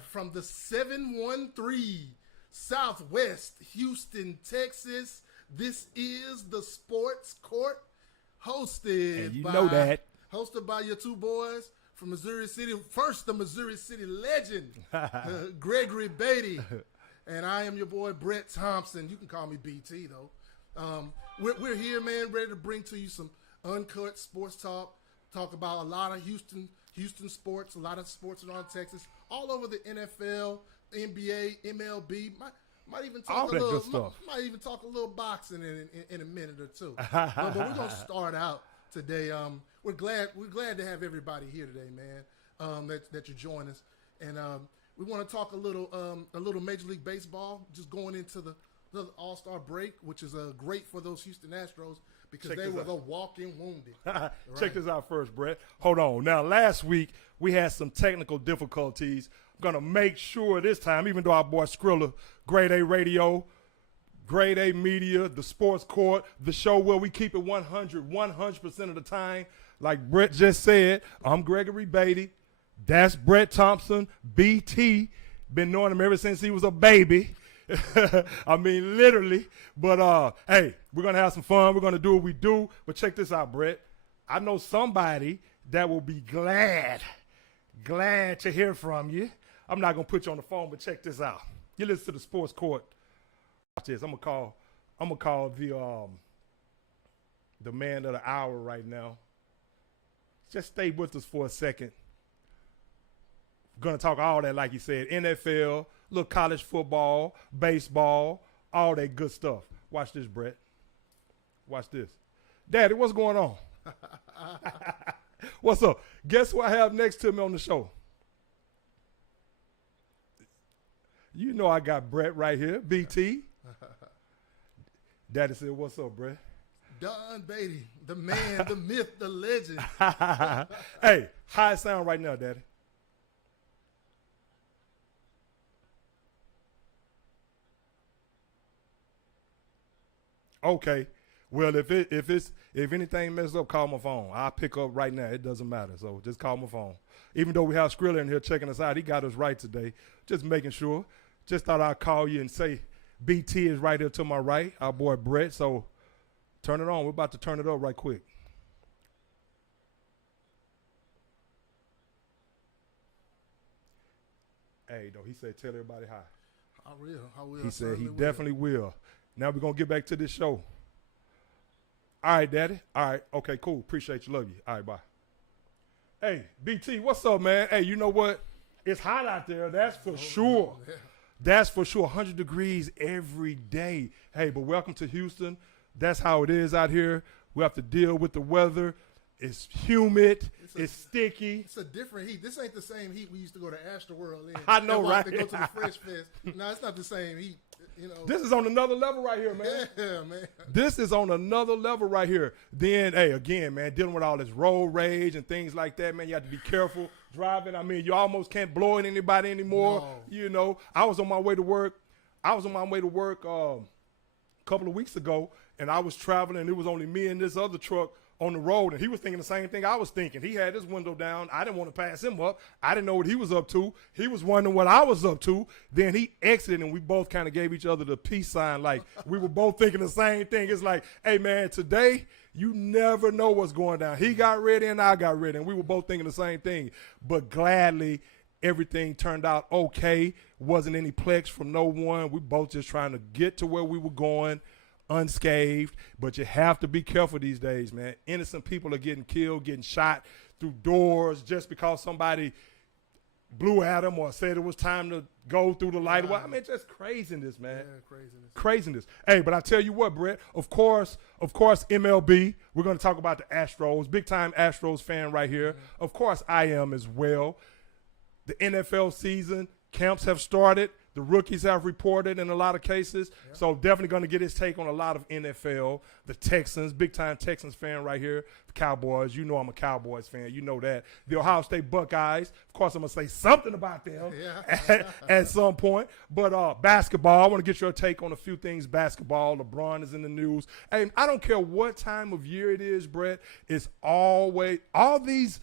from the 713 Southwest Houston, Texas. This is the Sports Court, hosted And you by know that. hosted by your two boys from Missouri City. First, the Missouri City legend, Gregory Beatty, and I am your boy Brett Thompson. You can call me BT though. We're here, man, ready to bring to you some uncut sports talk. Talk about a lot of Houston sports, a lot of sports around Texas, all over the NFL, NBA, MLB. Might even talk All a that little. good stuff. Might even talk a little boxing in a minute or two. But we're gonna start out today. We're glad to have everybody here today, man. That you join us, and we want to talk a little Major League Baseball. Just going into the All-Star break, which is great for those Houston Astros because Check they this were out. the walking wounded. Check this out first, Brett. Hold on. Now, last week, we had some technical difficulties. I'm going to make sure this time, even though our boy Skrilla, Grade A Radio, Grade A Media, the Sports Court, the show where we keep it 100% of the time. Like Brett just said, I'm Gregory Beatty. That's Brett Thompson, BT. Been knowing him ever since he was a baby. I mean, literally. But, hey, we're going to have some fun. We're going to do what we do. But check this out, Brett. I know somebody that will be glad to hear from you. I'm not going to put you on the phone, but check this out. You listen to the Sports Court. Watch this. I'm going to call the man of the hour right now. Just stay with us for a second. Going to talk all that, like you said, NFL, little college football, baseball, all that good stuff. Watch this, Brett. Watch this. Daddy, what's going on? What's up? Guess who I have next to me on the show? You know I got Brett right here, BT. Daddy said, what's up, Brett? Don Beatty, the man, the myth, the legend. Hey, how it sound right now, Daddy? Okay. Well, if anything messed up, call my phone. I'll pick up right now. It doesn't matter. So just call my phone. Even though we have Skrilla in here checking us out, he got us right today. Just making sure. Just thought I'd call you and say BT is right here to my right, our boy Brett. So turn it on. We're about to turn it up right quick. Hey, though, he said tell everybody hi. I will. He said he certainly will. definitely will. Now we're going to get back to this show. All right, Daddy. All right. Okay, cool. Appreciate you. Love you. All right, bye. Hey, BT, what's up, man? Hey, you know what? It's hot out there. That's for sure. Yeah. That's for sure. 100 degrees every day. Hey, but welcome to Houston. That's how it is out here. We have to deal with the weather. It's humid. It's sticky. It's a different heat. This ain't the same heat we used to go to Astroworld in. I know, And right? To go to the Fresh Fest. No, it's not the same heat. You know. This is on another level right here, man. Yeah, man. This is on another level right here. Then, hey, again, man, dealing with all this road rage and things like that, man, you have to be careful driving. I mean, you almost can't blow at anybody anymore. No. You know, I was on my way to work. A couple of weeks ago, and I was traveling, and it was only me and this other truck on the road, and he was thinking the same thing I was thinking. He had his window down. I didn't want to pass him up. I didn't know what he was up to. He was wondering what I was up to. Then he exited, and we both kind of gave each other the peace sign, like we were both thinking the same thing. It's like, hey, man, today you never know what's going down. He got ready, and I got ready, and we were both thinking the same thing. But gladly, everything turned out okay. Wasn't any plex from no one. We both just trying to get to where we were going unscathed, but you have to be careful these days, man. Innocent people are getting killed, getting shot through doors just because somebody blew at them or said it was time to go through the light. Well, I mean, just craziness, man. Yeah, craziness. Craziness. Hey, but I tell you what, Brett, of course, MLB, we're going to talk about the Astros. Big time Astros fan right here. Mm-hmm. Of course, I am as well. The NFL season, camps have started. The rookies have reported in a lot of cases. Yeah. So definitely going to get his take on a lot of NFL. The Texans, big-time Texans fan right here. The Cowboys, you know I'm a Cowboys fan. You know that. The Ohio State Buckeyes, of course I'm going to say something about them Yeah. at some point. But basketball, I want to get your take on a few things. Basketball, LeBron is in the news. And I don't care what time of year it is, Brett. It's always – all these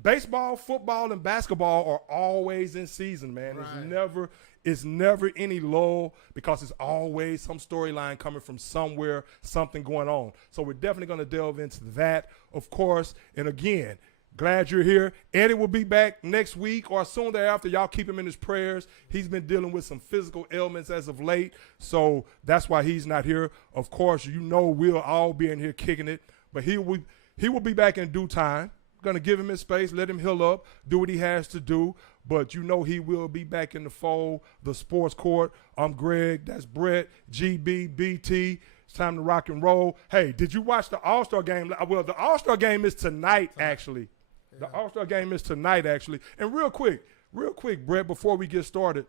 baseball, football, and basketball are always in season, man. Right. It's never any lull because it's always some storyline coming from somewhere, something going on. So we're definitely going to delve into that, of course. And again, glad you're here. Eddie will be back next week or soon thereafter. Y'all keep him in his prayers. He's been dealing with some physical ailments as of late, so that's why he's not here. Of course, you know we'll all be in here kicking it, but he will be back in due time. Going to give him his space, let him heal up, do what he has to do. But you know he will be back in the fold, the sports court. I'm Greg. That's Brett, GB, BT. It's time to rock and roll. Hey, did you watch the All-Star game? Well, the All-Star game is tonight, actually. Yeah. The All-Star game is tonight, actually. And real quick, Brett, before we get started,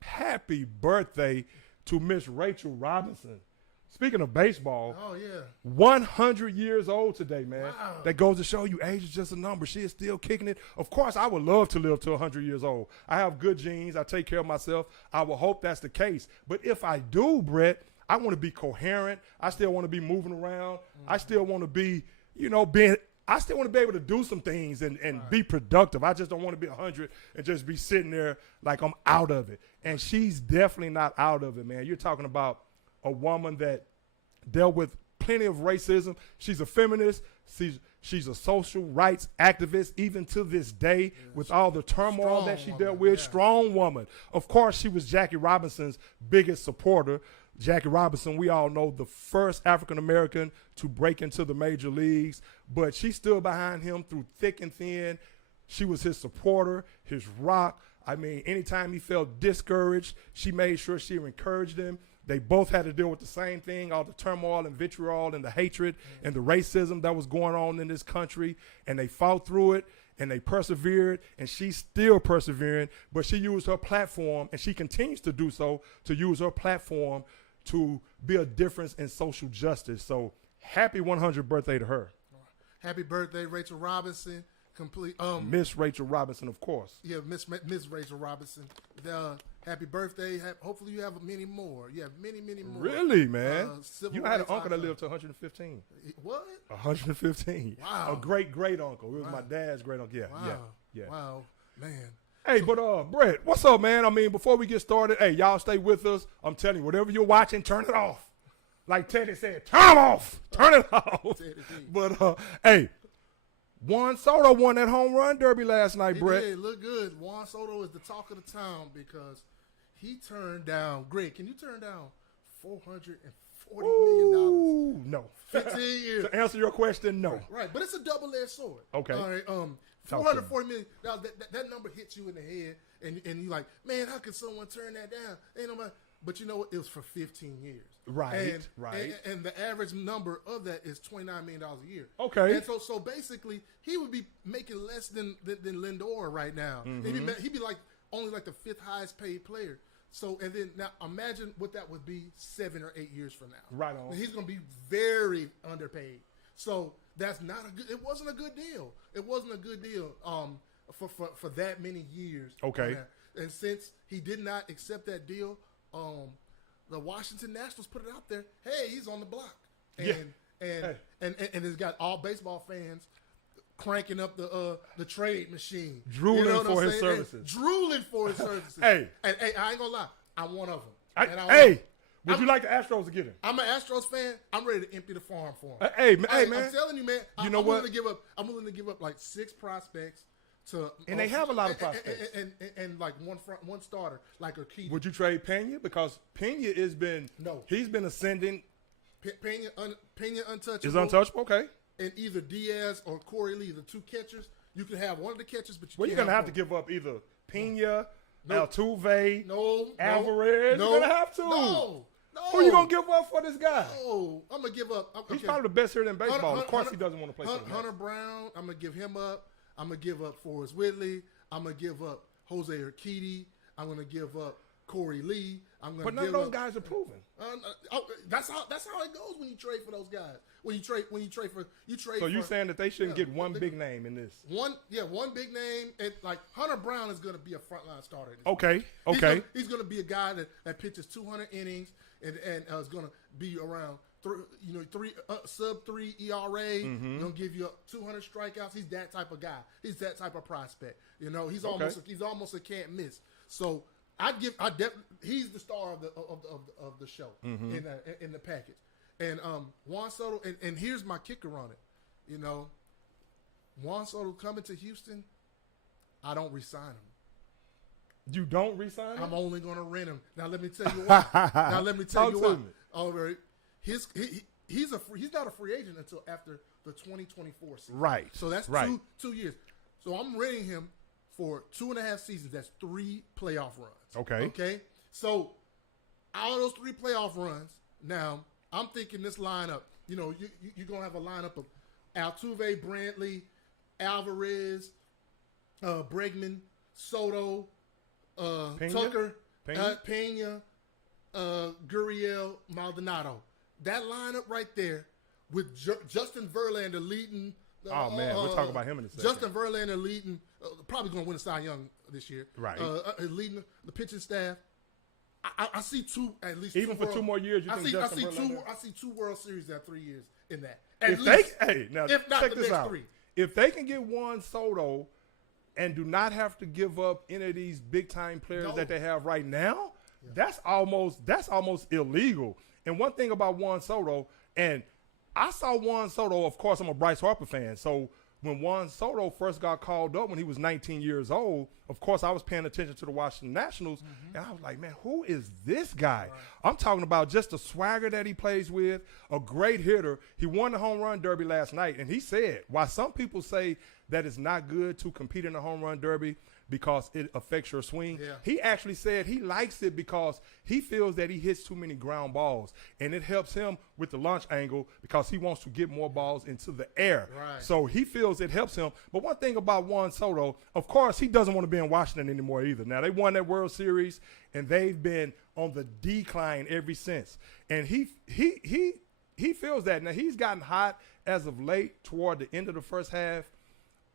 happy birthday to Miss Rachel Robinson. Speaking of baseball, 100 years old today, man. Wow. That goes to show you age is just a number. She is still kicking it. Of course, I would love to live to 100 years old. I have good genes. I take care of myself. I will hope that's the case. But if I do, Brett, I want to be coherent. I still want to be moving around. I still want to be, I still want to be able to do some things and be productive. I just don't want to be 100 and just be sitting there like I'm out of it. And she's definitely not out of it, man. You're talking about a woman that dealt with plenty of racism. She's a feminist. She's a social rights activist even to this day with all the turmoil that she dealt with. Strong woman. Of course, she was Jackie Robinson's biggest supporter. Jackie Robinson, we all know, the first African-American to break into the major leagues, but she stood behind him through thick and thin. She was his supporter, his rock. I mean, anytime he felt discouraged, she made sure she encouraged him. They both had to deal with the same thing, all the turmoil and vitriol and the hatred and the racism that was going on in this country. And they fought through it and they persevered, and she's still persevering, but she used her platform, and she continues to do so, to use her platform to be a difference in social justice. So happy 100th birthday to her. Happy birthday, Rachel Robinson. Miss Rachel Robinson, of course. Yeah, Miss Rachel Robinson. Happy birthday. Hopefully you have many more. You have many more. Really, man? You had an uncle that lived to 115. What? 115. Wow. A great uncle. It was my dad's great uncle. Yeah. Wow. Yeah. Wow, man. Hey, but Brett, what's up, man? I mean, before we get started, hey, y'all stay with us. I'm telling you, whatever you're watching, turn it off. Like Teddy said, turn them off. Turn it off. But hey, Juan Soto won that home run derby last night, Brett. He did look good. Juan Soto is the talk of the town because he turned down. Greg, can you turn down $440 million? No. 15 years. To answer your question, no. Right, but it's a double-edged sword. Okay. All right. $440 million. Now that number hits you in the head, and you're like, man, how could someone turn that down? Ain't nobody. But you know what? It was for 15 years. Right. And the average number of that is $29 million a year. Okay. And so basically, he would be making less than Lindor right now. Mm-hmm. He'd be like only like the fifth highest paid player. So, and then now imagine what that would be 7 or 8 years from now. Right on. And he's going to be very underpaid. So that's not a good. It wasn't a good deal. It wasn't a good deal. For that many years. Okay. And since he did not accept that deal, the Washington Nationals put it out there. Hey, he's on the block. And it's got all baseball fans cranking up the trade machine, drooling for his services. Hey, and hey, I ain't gonna lie, I'm one of them. Would you like the Astros to get him? I'm an Astros fan. I'm ready to empty the farm for him. Hey, man. I'm telling you, man. I'm willing to give up. I'm willing to give up like 6 prospects to. And they have a lot of prospects. And like one starter, like a key. Would you trade Pena? Because Pena has been. No. He's been ascending. Pena untouchable. Is untouchable? Okay. And either Diaz or Corey Lee, the 2 catchers, you can have one of the catchers, but you're gonna have to give up either Pena, Altuve, Alvarez. No, you're gonna have to. No. Who are you gonna give up for this guy? No, I'm gonna give up. He's probably the best hitter in baseball. Of course, he doesn't want to play for the Hunter Brown. I'm gonna give him up. I'm gonna give up Forrest Whitley. I'm gonna give up Jose Urquidy. I'm gonna give up Corey Lee. But none of those guys are proven. That's how it goes when you trade for those guys. When you trade for. So you're saying that they shouldn't get one big name in this? One big name. And like Hunter Brown is going to be a frontline starter. Okay. He's going to be a guy that pitches 200 innings and is going to be around sub 3 ERA. Gonna give you 200 strikeouts. He's that type of guy. He's that type of prospect. He's almost a can't miss. So he's the star of the show in the package. And Juan Soto, and here's my kicker on it. Juan Soto coming to Houston, I don't re-sign him. You don't re-sign him? I'm only going to rent him. Now let me tell you why. All right, he's not a free agent until after the 2024 season. Right. So that's 2 years. So I'm renting him for 2.5 seasons. That's 3 playoff runs. Okay. So out of those 3 playoff runs, now I'm thinking this lineup. You're gonna have a lineup of Altuve, Brantley, Alvarez, Bregman, Soto, Tucker, Pena, Gurriel, Maldonado. That lineup right there with Justin Verlander leading. Oh man, we'll talk about him in a second. Justin Verlander leading, probably going to win the Cy Young this year. Right. Leading the pitching staff. I see 2 at least. Even for 2 more years, I see 2 World Series in 3 years in that. If not check the this next out. 3. If they can get Juan Soto and do not have to give up any of these big time players that they have right now, that's almost illegal. And one thing about Juan Soto, and I saw Juan Soto, of course, I'm a Bryce Harper fan. So when Juan Soto first got called up when he was 19 years old, of course, I was paying attention to the Washington Nationals, and I was like, man, who is this guy? Right. I'm talking about just the swagger that he plays with, a great hitter. He won the home run derby last night, and he said, while some people say that it's not good to compete in the home run derby because it affects your swing, he actually said he likes it because he feels that he hits too many ground balls, and it helps him with the launch angle because he wants to get more balls into the air. Right. So he feels it helps him. But one thing about Juan Soto, of course, he doesn't want to be in Washington anymore either. Now, they won that World Series, and they've been on the decline ever since. And he feels that. Now, he's gotten hot as of late toward the end of the first half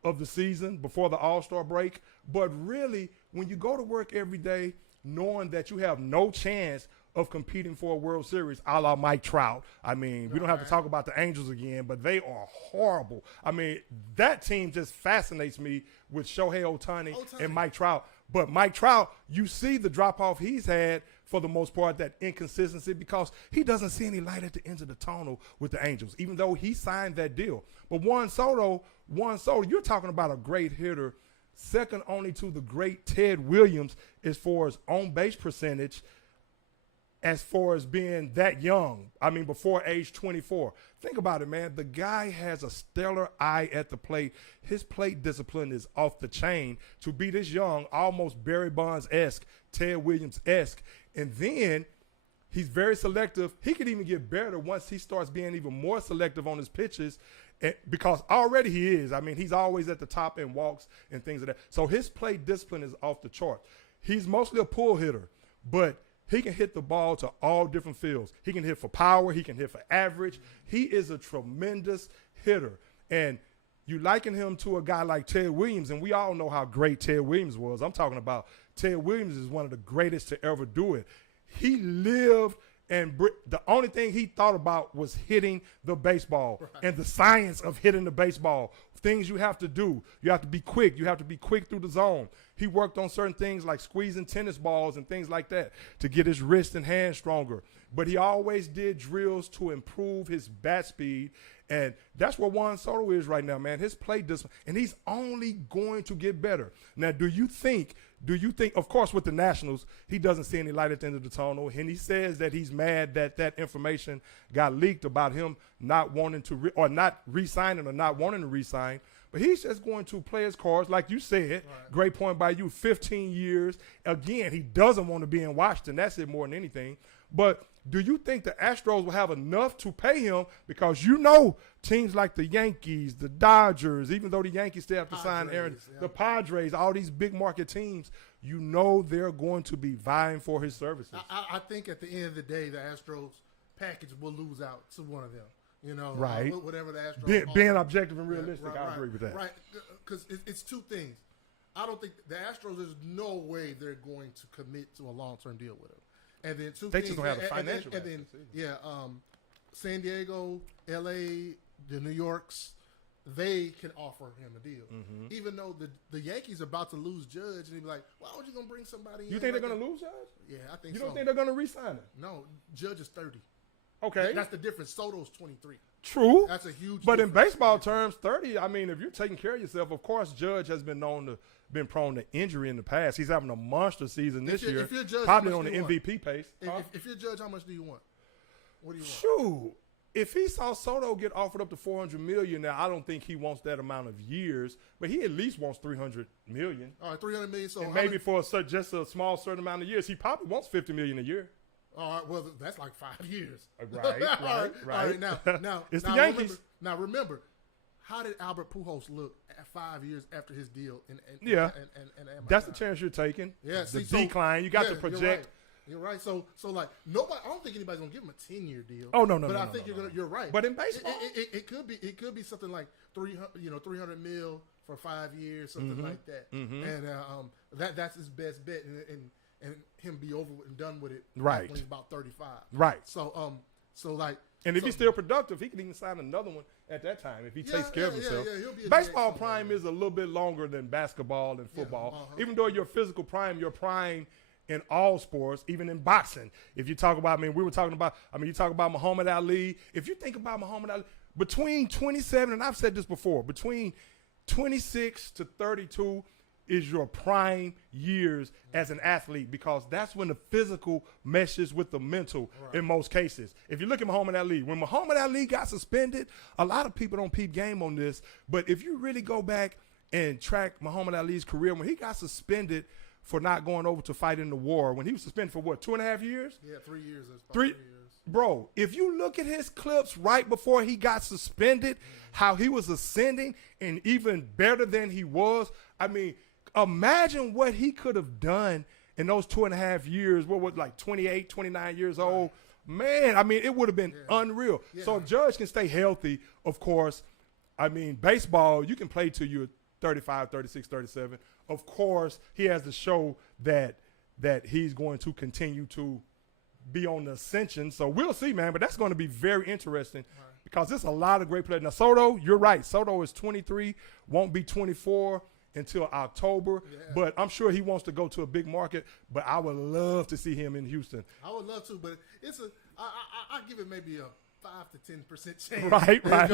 of the season before the All-Star break. But really, when you go to work every day knowing that you have no chance of competing for a World Series, a la Mike Trout. I mean, we don't have to talk about the Angels again, but they are horrible. I mean, that team just fascinates me with Shohei Ohtani and Mike Trout. But Mike Trout, you see the drop-off he's had for the most part, that inconsistency, because he doesn't see any light at the end of the tunnel with the Angels, even though he signed that deal. But Juan Soto, you're talking about a great hitter, second only to the great Ted Williams as far as on-base percentage, as far as being that young. I mean, before age 24. Think about it, man. The guy has a stellar eye at the plate. His plate discipline is off the chain to be this young, almost Barry Bonds-esque, Ted Williams-esque. And then he's very selective. He could even get better once he starts being even more selective on his pitches, because already he is. I mean, he's always at the top in walks and things like that. So his plate discipline is off the chart. He's mostly a pull hitter, but he can hit the ball to all different fields. He can hit for power. He can hit for average. He is a tremendous hitter. And you liken him to a guy like Ted Williams, and we all know how great Ted Williams was. I'm talking about Ted Williams is one of the greatest to ever do it. He lived, and the only thing he thought about was hitting the baseball and the science of hitting the baseball. Things you have to do. You have to be quick. You have to be quick through the zone. He worked on certain things like squeezing tennis balls and things like that to get his wrist and hand stronger. But he always did drills to improve his bat speed. And that's where Juan Soto is right now, man. His plate discipline, and he's only going to get better. Now, do you think, of course, with the Nationals, he doesn't see any light at the end of the tunnel, and he says that he's mad that that information got leaked about him not wanting to or not re-signing or not wanting to re-sign. But he's just going to play his cards, like you said. Right. Great point by you, 15 years. Again, he doesn't want to be in Washington. That's it more than anything. But do you think the Astros will have enough to pay him? Because you know teams like the Yankees, the Dodgers, even though the Yankees still have to sign Aaron, the Padres, all these big market teams, you know they're going to be vying for his services. I think at the end of the day, the Astros package will lose out to one of them. You know, right? Whatever the Astros being objective and realistic, I agree with that. Right, because it's two things. I don't think the Astros. There's no way they're going to commit to a long-term deal with him. And then they just don't have the financial. San Diego, L.A., the New Yorks, they can offer him a deal. Mm-hmm. Even though the Yankees are about to lose Judge, and he'd be like, why would you going to bring somebody in? You think like they're going that? to lose Judge? Yeah, I think You so. don't think they're going to re-sign him? No, Judge is 30. Okay. That's the difference. Soto's 23. True. That's a huge But in difference. baseball terms, 30, I mean, if you're taking care of yourself, of course, Judge has been prone to injury in the past. He's having a monster season this year. If you're Judge, probably how on much the do you want? MVP pace. If you're Judge, how much do you want? What do you want? Shoot. If he saw Soto get offered up to $400 million, now I don't think he wants that amount of years, but he at least wants $300 million. All right, $300 million. So And maybe for just a small certain amount of years, he probably wants $50 million a year. All right, well, that's like 5 years. Right. All right. Now, It's the now Yankees. Remember, how did Albert Pujols look at 5 years after his deal? Yeah. And That's the chance you're taking. Yeah, The see, decline. You got to you're project. You're right. So like nobody. I don't think anybody's gonna give him a 10-year deal. Oh, no. But I think you're right. But in baseball, it could be something like 300 mil for 5 years, something like that. Mm-hmm. And that's his best bet, and him be over and done with it. Right. When he's about 35. right. So like. And if so- he's still productive, he can even sign another one at that time if he takes care of himself. Yeah, he'll be a Baseball DH prime somewhere. is a little bit longer than basketball and football. uh-huh. Even though your physical prime, your prime in all sports, even in boxing. If you talk about, you talk about Muhammad Ali. If you think about Muhammad Ali, between 27, and I've said this before, between 26 to 32 is your prime years as an athlete, because that's when the physical meshes with the mental in most cases. If you look at Muhammad Ali, when Muhammad Ali got suspended, a lot of people don't peep game on this, but if you really go back and track Muhammad Ali's career, when he got suspended for not going over to fight in the war, when he was suspended for what, 2.5 years? Yeah, 3 years. Three- 3 years. Bro, if you look at his clips right before he got suspended, how he was ascending and even better than he was, imagine what he could have done in those 2.5 years. What was like 28, 29 years old? Man, it would have been unreal. Yeah. So if Judge can stay healthy, of course, baseball, you can play till you're 35, 36, 37. Of course, he has to show that he's going to continue to be on the ascension. So we'll see, man. But that's going to be very interesting because there's a lot of great players. Now, Soto, you're right. Soto is 23, won't be 24 until October. Yeah. But I'm sure he wants to go to a big market. But I would love to see him in Houston. I would love to, but I give it maybe a 5 to 10% chance. Right. But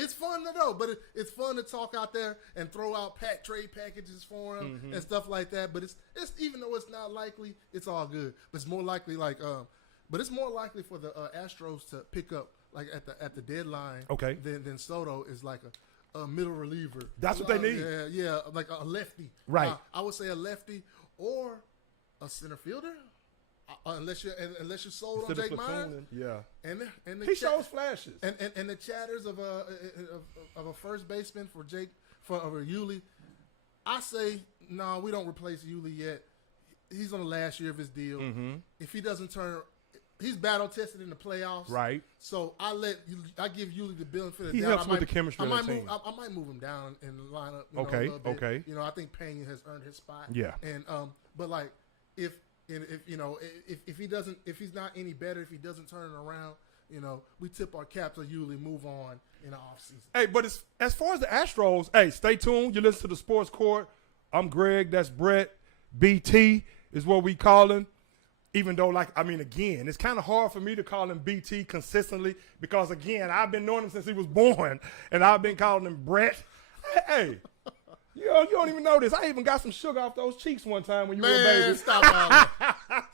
it's fun to know. But it's fun to talk out there and throw out trade packages for him and stuff like that. But it's even though it's not likely, it's all good. But it's more likely but it's more likely for the Astros to pick up like at the deadline. Okay. Than Soto is like a middle reliever. That's what they need. Yeah, like a lefty. Right. I would say a lefty or a center fielder. Unless you're sold on Jake Myers, and He shows flashes. and the chatters of a first baseman for Yuli, I say no, we don't replace Yuli yet. He's on the last year of his deal. Mm-hmm. If he doesn't turn, he's battle tested in the playoffs. Right. So I give Yuli the benefit of the He doubt. helps with the chemistry of the team. I might move him down in the lineup. Okay, a little bit. okay. I think Pena has earned his spot. Yeah. And but like if he's not any better, if he doesn't turn it around, we tip our caps or usually move on in the offseason. Hey, but as far as the Astros, hey, stay tuned. You listen to the Sports Court. I'm Greg. That's Brett. BT is what we call him. Even though, again, it's kind of hard for me to call him BT consistently because, again, I've been knowing him since he was born, and I've been calling him Brett. Hey. You don't even know this. I even got some sugar off those cheeks one time when you were a baby. Stop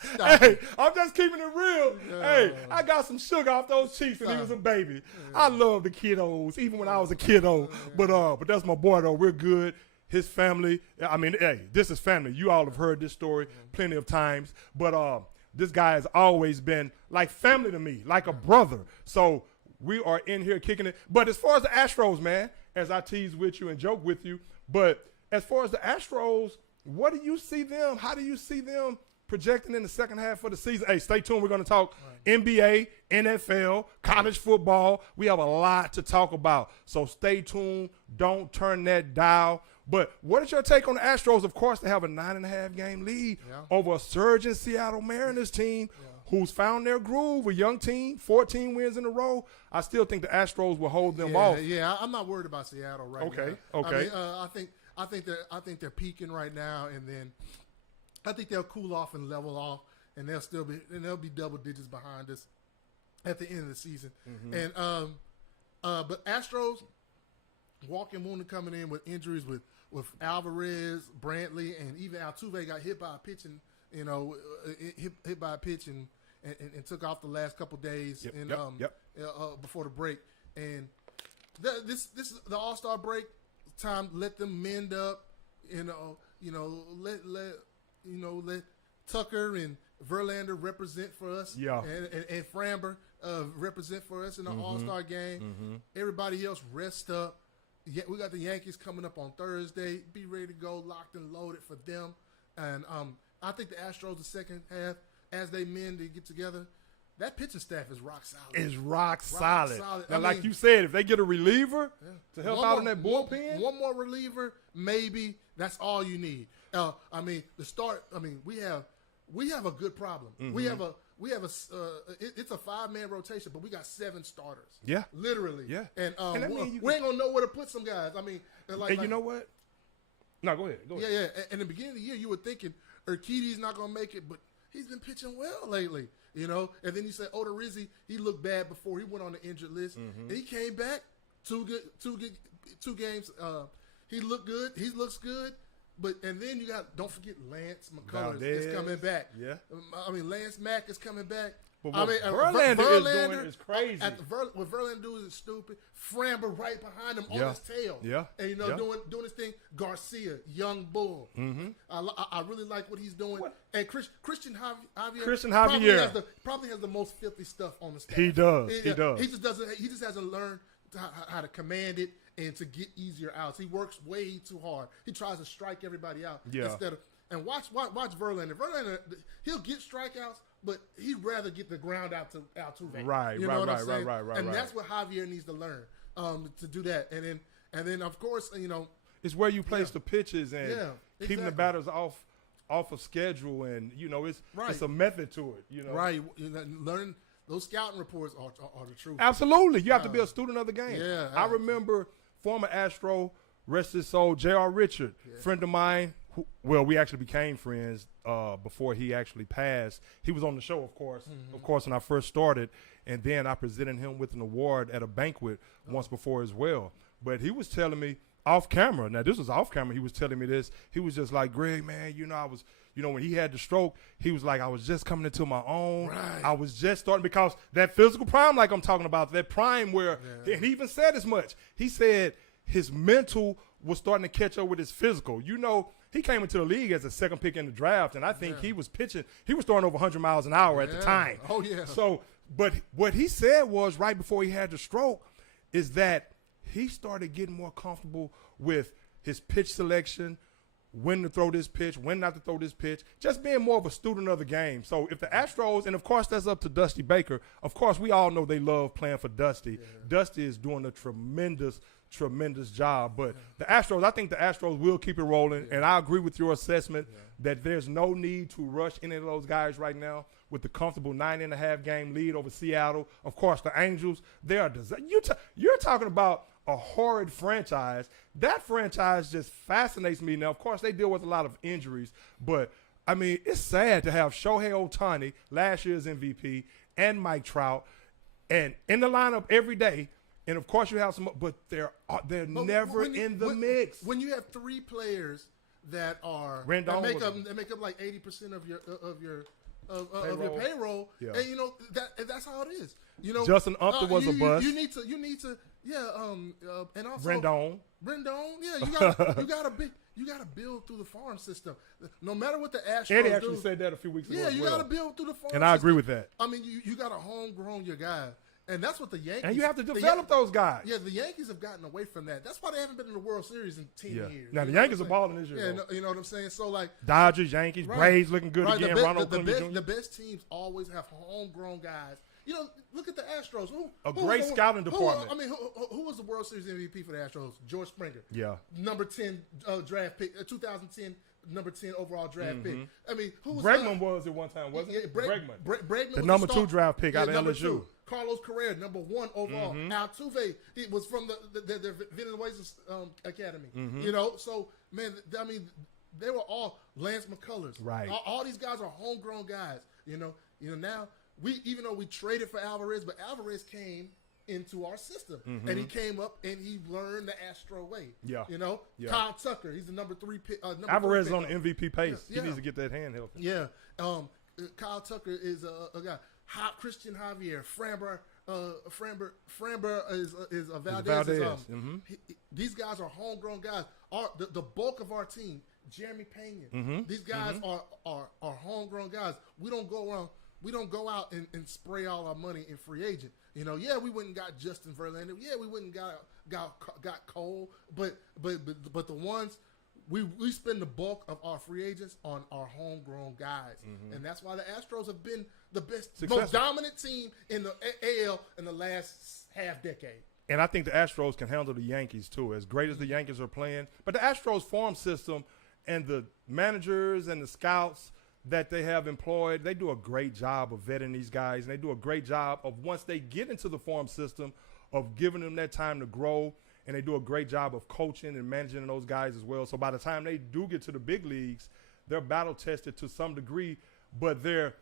Stop Hey, I'm just keeping it real. Hey, I got some sugar off those cheeks when he was a baby. I love the kiddos, even when I was a kiddo. But that's my boy, though. We're good. His family, hey, this is family. You all have heard this story plenty of times. But this guy has always been like family to me, like a brother. So we are in here kicking it. But as far as the Astros, man, as I tease with you and joke with you, but as far as the Astros, what do you see them? How do you see them projecting in the second half of the season? Hey, stay tuned. We're going to talk NBA, NFL, college football. We have a lot to talk about. So stay tuned. Don't turn that dial. But what is your take on the Astros? Of course, they have a 9.5 game lead over a surging Seattle Mariners team who's found their groove, a young team, 14 wins in a row. I still think the Astros will hold them off. Yeah, I'm not worried about Seattle right now. Okay. I think they're peaking right now, and then I think they'll cool off and level off, and they'll be double digits behind us at the end of the season. And but Astros, walking wounded coming in with injuries with Alvarez, Brantley, and even Altuve got hit by a pitch hit by a pitch and took off the last couple days before the break. And this is the All-Star break time. Let them mend up. Let Tucker and Verlander represent for us. And Framber represent for us in the All-Star game. Everybody else rest up. Yeah, we got the Yankees coming up on Thursday. Be ready to go, locked and loaded for them. And I think the Astros, the second half, as they mend and get together, that pitching staff is rock solid. Rock solid. Now, like you said, if they get a reliever to help out in that bullpen. One more reliever, maybe. That's all you need. We have a good problem. We have it's a 5-man rotation, but we got 7 starters. Yeah. Literally. Yeah. And we ain't going to know where to put some guys. You know what? No, go ahead. Yeah. And in the beginning of the year, you were thinking Urquidy's not going to make it, but he's been pitching well lately, And then you say Odorizzi, he looked bad before he went on the injured list. And he came back, two games. He looked good. He looks good. And then don't forget Lance McCullers is coming back. Yeah. Lance Mack is coming back. But what Verlander is crazy. What Verlander do is stupid. Framber right behind him on his tail. Yeah. And doing his thing. Garcia, young bull. I really like what he's doing. And Christian Javier probably has the most filthy stuff on the staff. He does. He just doesn't. He just hasn't learned how to command it and to get easier outs. He works way too hard. He tries to strike everybody out instead of. And watch Verlander. Verlander, he'll get strikeouts, but he'd rather get the ground out to Altuve. Right. And that's what Javier needs to learn to do that. And then of course, it's where you place the pitches and keeping the batters off of schedule, and it's a method to it. Right. Learning those scouting reports are the truth. Absolutely, you have to be a student of the game. Yeah. I remember former Astro, rest his soul, J.R. Richard, friend of mine. We actually became friends before he actually passed. He was on the show, of course, when I first started, and then I presented him with an award at a banquet once before as well. But he was telling me off camera. Now, this was off camera. He was telling me this. He was just like, Greg, man, I was, when he had the stroke, he was like, I was just coming into my own. Right. I was just starting, because that physical prime, like I'm talking about, that prime where, and he even said as much. He said his mental was starting to catch up with his physical. He came into the league as a second pick in the draft, and I think he was pitching. He was throwing over 100 miles an hour at the time. Oh, yeah. So, but what he said was right before he had the stroke is that he started getting more comfortable with his pitch selection, when to throw this pitch, when not to throw this pitch, just being more of a student of the game. So if the Astros, and of course that's up to Dusty Baker, of course we all know they love playing for Dusty. Yeah. Dusty is doing a tremendous job. But the Astros, I think the Astros will keep it rolling, and I agree with your assessment that there's no need to rush any of those guys right now with the comfortable 9.5 game lead over Seattle. Of course, the Angels, they are you're talking about a horrid franchise. That franchise just fascinates me. Now, of course, they deal with a lot of injuries, but, it's sad to have Shohei Ohtani, last year's MVP, and Mike Trout, and in the lineup every day. And, of course, you have some, but they're never in the mix. When you have 3 players that are that make up like 80% of your payroll, and that's how it is. Justin Upton was a bust. You need to, and also Rendon, you gotta build through the farm system. No matter what the Astros Eddie actually said that a few weeks ago. Yeah, you gotta build through the farm system. And I agree with that. You gotta homegrown your guys. And that's what the Yankees... And you have to develop those guys. Yeah, the Yankees have gotten away from that. That's why they haven't been in the World Series in 10 years. Now, the Yankees are balling this year. Yeah, you know what I'm saying? So, like... Dodgers, Yankees, Braves looking good again. Ronald Acuna Jr. The best teams always have homegrown guys. look at the Astros. Who great scouting department. Who was the World Series MVP for the Astros? George Springer. Yeah. Number 10 draft pick, 2010 number 10 overall draft pick. I mean, who was Bregman was at one time, wasn't it? Bregman the was number 2 draft pick out of LSU. 2. Carlos Correa, number 1 overall. Altuve, he was from the Venezuela Academy. So man, I mean, they were all Lance McCullers. Right. All these guys are homegrown guys. Now even though we traded for Alvarez, but Alvarez came into our system, and he came up and he learned the Astro way. Yeah. Kyle Tucker, he's the number 3 pick. Alvarez is on the MVP pace. He needs to get that hand healthy. Yeah. Kyle Tucker is a guy. Christian Javier, Framber is Valdez. These guys are homegrown guys. The bulk of our team, Jeremy Pena. These guys are homegrown guys. We don't go out and spray all our money in free agent. We went and got Justin Verlander. Yeah, we went and got Cole. But the ones we spend the bulk of our free agents on our homegrown guys, and that's why the Astros have been the best, most dominant team in the AL in the last half decade. And I think the Astros can handle the Yankees too, as great as the Yankees are playing. But the Astros farm system and the managers and the scouts that they have employed, they do a great job of vetting these guys, and they do a great job of, once they get into the farm system, of giving them that time to grow, and they do a great job of coaching and managing those guys as well. So by the time they do get to the big leagues, they're battle tested to some degree, but they're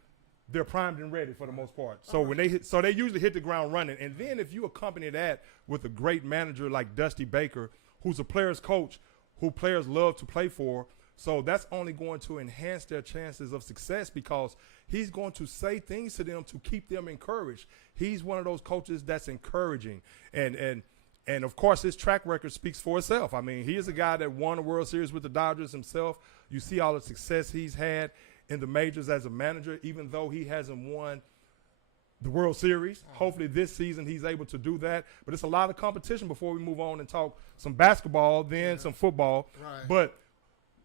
primed and ready for the most part. So they usually hit the ground running. And then if you accompany that with a great manager like Dusty Baker, who's a player's coach, who players love to play for, so that's only going to enhance their chances of success, because he's going to say things to them to keep them encouraged. He's one of those coaches that's encouraging. And of course, his track record speaks for itself. I mean, he is a guy that won a World Series with the Dodgers himself. You see all the success he's had in the majors as a manager, even though he hasn't won the World Series. Hopefully this season he's able to do that. But it's a lot of competition before we move on and talk some basketball, then some football. Right. But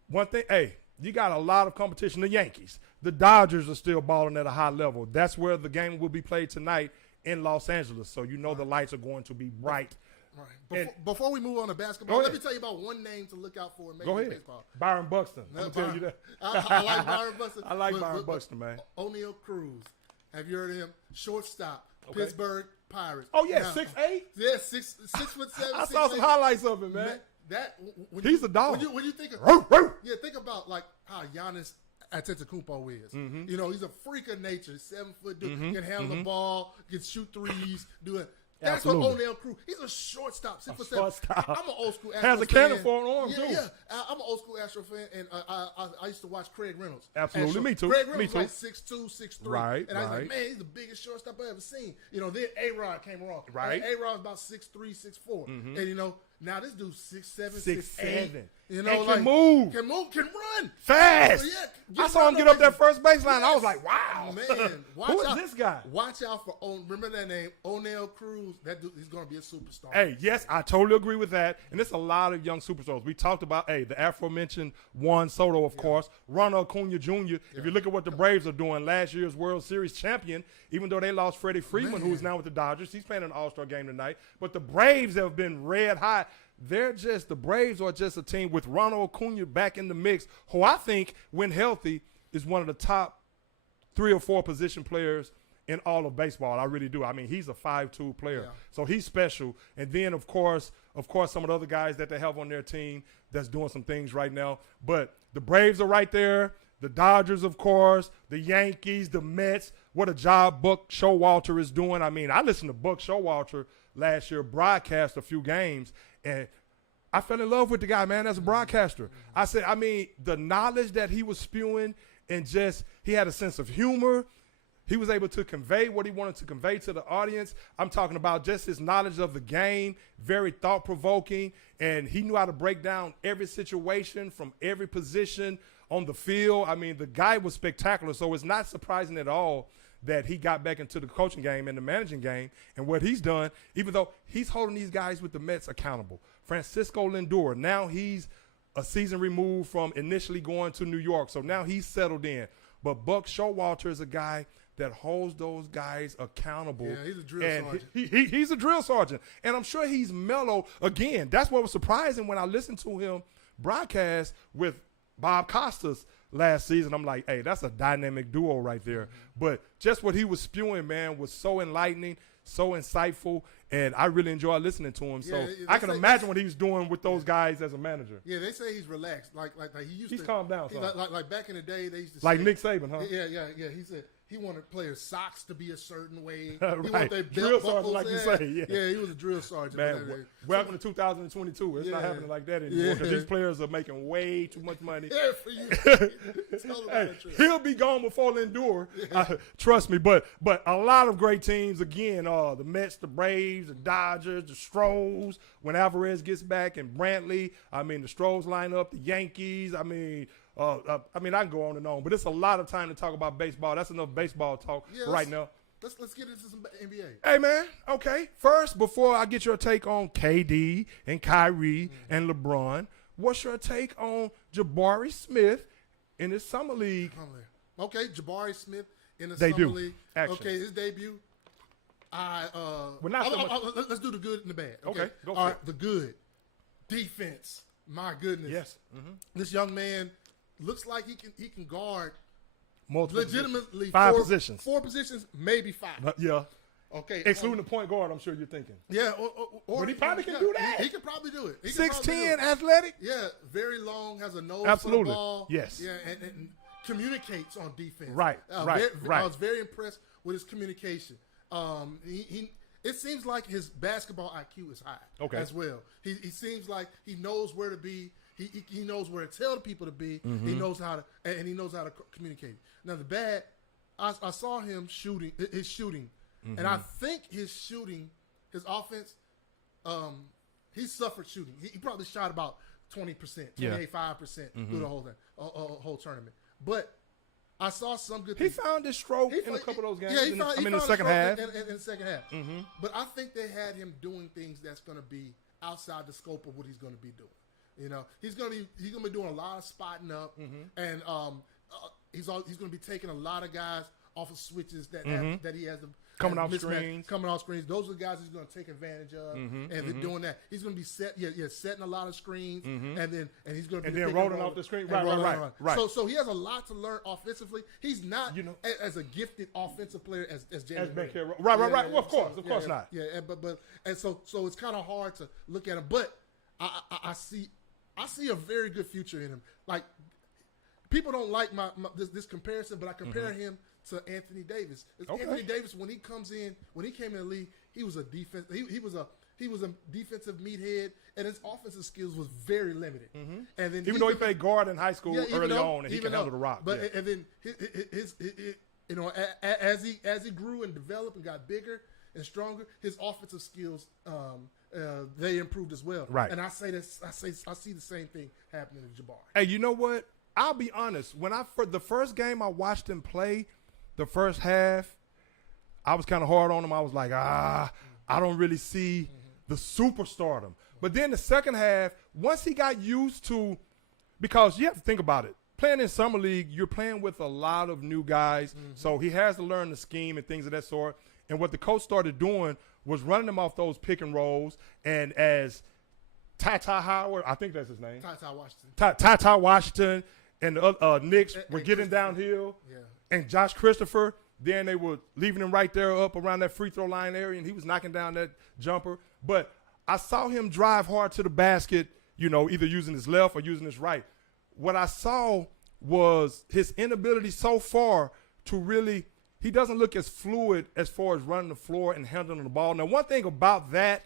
one thing, you got a lot of competition. The Yankees, the Dodgers are still balling at a high level. That's where the game will be played tonight in Los Angeles. So the lights are going to be bright. Right. Before we move on to basketball, let me tell you about one name to look out for in Major League Baseball. Byron Buxton. I'm tell you that. I like Byron Buxton. I like Byron Buxton, man. O'Neal Cruz. Have you heard of him? Shortstop. Pittsburgh Pirates. Oh, yeah, 6'8"? Yeah, 6'7". I saw some highlights of him, man. He's a dog. When you think think about like how Giannis Antetokounmpo is. He's a freak of nature. 7 foot dude, can handle the ball, can shoot threes, That's what O'Neal Cruz. He's a shortstop. 6'7". I'm an old school Astro fan. Has a cannon for an arm, too. Yeah, I'm an old school Astro fan, and I used to watch Craig Reynolds. Absolutely, me too. Craig Reynolds was like 6'2", 6'3". Right, and I was like, man, he's the biggest shortstop I've ever seen. Then A-Rod came along. Right. A-Rod was about 6'3", 6'4". And now this dude's 6'7", 6'8". And can move, can run fast. So, I saw him get up that first baseline. I was like, wow, man, who is this guy? Watch out for remember that name, O'Neal Cruz. That dude, he's going to be a superstar. Hey, yes, I totally agree with that. And there's a lot of young superstars. We talked about the aforementioned Juan Soto, of course, Ronald Acuna Jr. If you look at what the Braves are doing, last year's World Series champion, even though they lost Freddie Freeman, who is now with the Dodgers, he's playing an All-Star game tonight. But the Braves have been red hot. The Braves are just a team with Ronald Acuna back in the mix, who I think, when healthy, is one of the top 3 or 4 position players in all of baseball. I really do. I mean, he's a 5'2" player, so he's special. And then, of course, some of the other guys that they have on their team that's doing some things right now. But the Braves are right there. The Dodgers, of course, the Yankees, the Mets. What a job Buck Showalter is doing. I mean, I listened to Buck Showalter last year broadcast a few games, and I fell in love with the guy, man, as a broadcaster. I said, the knowledge that he was spewing, and just he had a sense of humor. He was able to convey what he wanted to convey to the audience. I'm talking about just his knowledge of the game, very thought-provoking, and he knew how to break down every situation from every position on the field. I mean, the guy was spectacular, so it's not surprising at all that he got back into the coaching game and the managing game, and what he's done, even though he's holding these guys with the Mets accountable. Francisco Lindor, now he's a season removed from initially going to New York, so now he's settled in. But Buck Showalter is a guy that holds those guys accountable. Yeah, he's a drill and sergeant. He's a drill sergeant. And I'm sure he's mellow. Again, that's what was surprising when I listened to him broadcast with Bob Costas last season. I'm like, hey, that's a dynamic duo right there. But just what he was spewing, man, was so enlightening, so insightful, and I really enjoy listening to him. So I can imagine what he was doing with those guys as a manager. Yeah, they say he's relaxed. Like he used to. He's calmed down. Like back in the day, they used to like say, Nick Saban, huh? Yeah. He said he wanted players' socks to be a certain way. Right. He wanted their Drill belt sergeant, buckles like you in. say. Yeah, he was a drill sergeant. Man, welcome to 2022. It's not happening like that anymore because these players are making way too much money. Yeah, for you. Hey, he'll be gone before Lindor. Trust me. But a lot of great teams, again, the Mets, the Braves, the Dodgers, the Stros, when Alvarez gets back, and Brantley. I mean, the Stros line up, the Yankees. I mean, I can go on and on, but it's a lot of time to talk about baseball. That's enough baseball talk right now. Let's get into some NBA. Hey, man. Okay. First, before I get your take on KD and Kyrie and LeBron, what's your take on Jabari Smith in his summer league? Okay, Jabari Smith in the Debut. summer league. Action. Okay, his debut. Let's do the good and the bad. Okay, go for All it. right, the good. Defense. My goodness. Yes. This young man looks like he can guard Multiple legitimately five positions. 4 positions, maybe 5. Yeah. Okay. Excluding the point guard, I'm sure you're thinking. Yeah, or But he probably can do that. He can probably do it. He can probably do 6'10", it. athletic. Yeah, very long, has a nose Absolutely. for the ball. Yes. Yeah, and communicates on defense. Right. I Right. was very impressed with his communication. It seems like his basketball IQ is high as well. He seems like he knows where to be. He knows where to tell the people to be. He knows how to communicate. Now the bad, I saw him shooting his shooting, and I think his offense, he suffered shooting. He probably shot about 20%, 5% through the whole thing, whole tournament. But I saw some good things. He found his stroke in a couple of those games. Yeah, in the second half. In the second half. But I think they had him doing things that's going to be outside the scope of what he's going to be doing. You know, he's going to be doing a lot of spotting up, and he's going to be taking a lot of guys off of switches that he has coming off screens. Those are the guys he's going to take advantage of, and they're doing that. He's going to be setting a lot of screens, and he's going to be rolling off the screen. Right. So he has a lot to learn offensively. He's not as a gifted offensive player as Jalen Green. Right. Well, of course not. Yeah, but so it's kind of hard to look at him, but I see a very good future in him. Like, people don't like this comparison, but I compare him to Anthony Davis. Anthony Davis, when he came in the league, he was a defense. He was a defensive meathead, and his offensive skills was very limited. And then even though he played guard in high school early on, and he can handle the rock. But and then his as he grew and developed and got bigger and stronger, his offensive skills they improved as well. Right. And I see the same thing happening to Jabari. Hey, you know what? I'll be honest. When for the first game I watched him play, the first half, I was kind of hard on him. I was like, I don't really see the superstardom. But then the second half, once he got used to, because you have to think about it. Playing in summer league, you're playing with a lot of new guys, so he has to learn the scheme and things of that sort. And what the coach started doing was running them off those pick and rolls. And as Ty Howard, I think that's his name. Ty Washington and the Knicks were getting downhill. Yeah. And Josh Christopher, then they were leaving him right there up around that free throw line area, and he was knocking down that jumper. But I saw him drive hard to the basket, either using his left or using his right. What I saw was his inability so far to really – he doesn't look as fluid as far as running the floor and handling the ball. Now, one thing about that,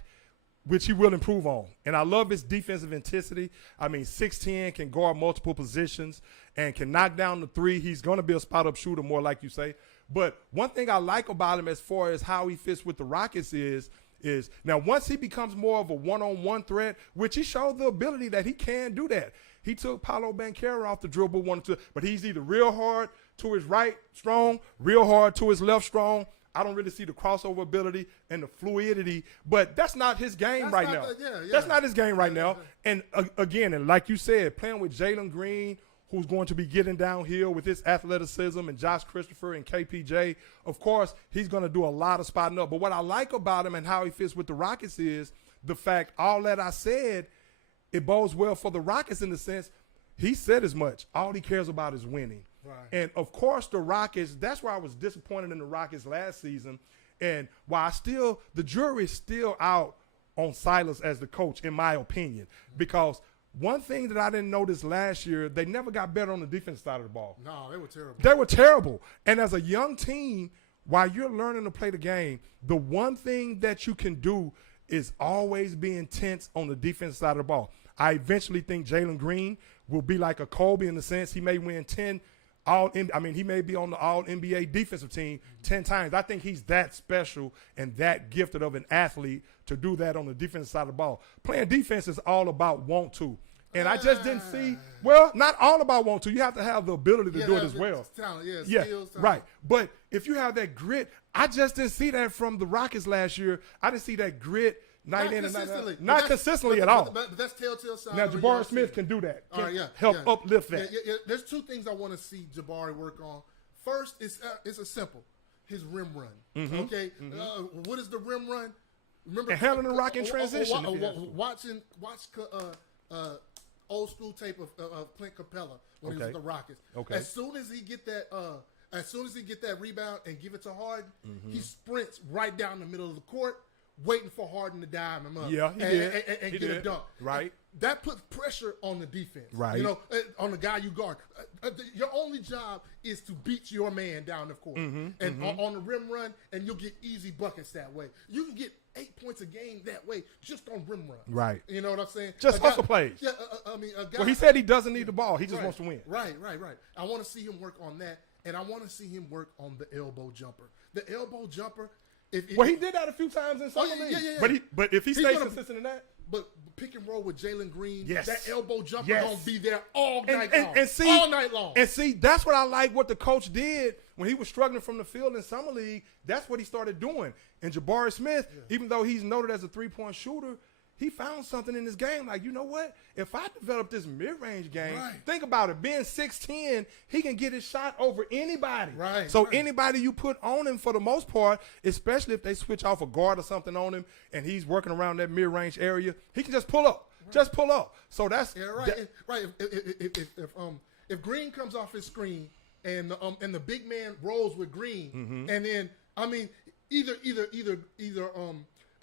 which he will improve on, and I love his defensive intensity. I mean, 6'10", can guard multiple positions and can knock down the three. He's going to be a spot-up shooter, more like you say. But one thing I like about him as far as how he fits with the Rockets is now once he becomes more of a one-on-one threat, which he showed the ability that he can do that. He took Paolo Banchero off the dribble 1-2, but he's either real hard to his right strong, real hard to his left strong. I don't really see the crossover ability and the fluidity, but that's not his game right now. That's not his game right now. And again, and like you said, playing with Jalen Green, who's going to be getting downhill with his athleticism, and Josh Christopher and KPJ. Of course, he's going to do a lot of spotting up. But what I like about him and how he fits with the Rockets is the fact all that I said, it bodes well for the Rockets in the sense he said as much. All he cares about is winning. Right. And, of course, the Rockets, that's why I was disappointed in the Rockets last season. And while the jury is still out on Silas as the coach, in my opinion, because one thing that I didn't notice last year, they never got better on the defense side of the ball. No, they were terrible. They were terrible. And as a young team, while you're learning to play the game, the one thing that you can do is always be intense on the defense side of the ball. I eventually think Jalen Green will be like a Kobe in the sense he may win 10 he may be on the All-NBA defensive team 10 times. I think he's that special and that gifted of an athlete to do that on the defensive side of the ball. Playing defense is all about want to. And I just didn't see, well, not all about want to. You have to have the ability to do it as well. Talent, Yeah, skills, talent. right. But if you have that grit, I just didn't see that from the Rockets last year. I didn't see that grit night in and night out. Not consistently at all. But that's telltale sign. Now, Jabari Smith can do that. Help uplift that. Yeah. There's two things I want to see Jabari work on. First, it's a simple. His rim run. Mm-hmm. Okay? What is the rim run? Remember, and handling the rock in transition. Watch old school tape of Clint Capella when he was with the Rockets. Okay. As soon as he get that rebound and give it to Harden, he sprints right down the middle of the court, waiting for Harden to dime him up. Yeah, and get a dunk. Right. That puts pressure on the defense. Right. You know, on the guy you guard. Your only job is to beat your man down the court. On the rim run, and you'll get easy buckets that way. You can get 8 points a game that way just on rim runs. Right. You know what I'm saying? Just hustle plays. Yeah, a guy. Well, he said he doesn't need the ball. He just wants to win. Right. I want to see him work on that, and I want to see him work on the elbow jumper. The elbow jumper. He did that a few times in summer league. Yeah. But if he stays consistent in that. But pick and roll with Jalen Green, yes. that elbow jumper gonna be there all night long. And see, that's what I like what the coach did when he was struggling from the field in summer league. That's what he started doing. And Jabari Smith, even though he's noted as a three-point shooter, he found something in his game. Like, you know what? If I develop this mid-range game, think about it. Being 6'10", he can get his shot over anybody. Right. So anybody you put on him for the most part, especially if they switch off a guard or something on him and he's working around that mid-range area, he can just pull up. Right. Just pull up. So that's right. If Green comes off his screen and the big man rolls with Green, and then either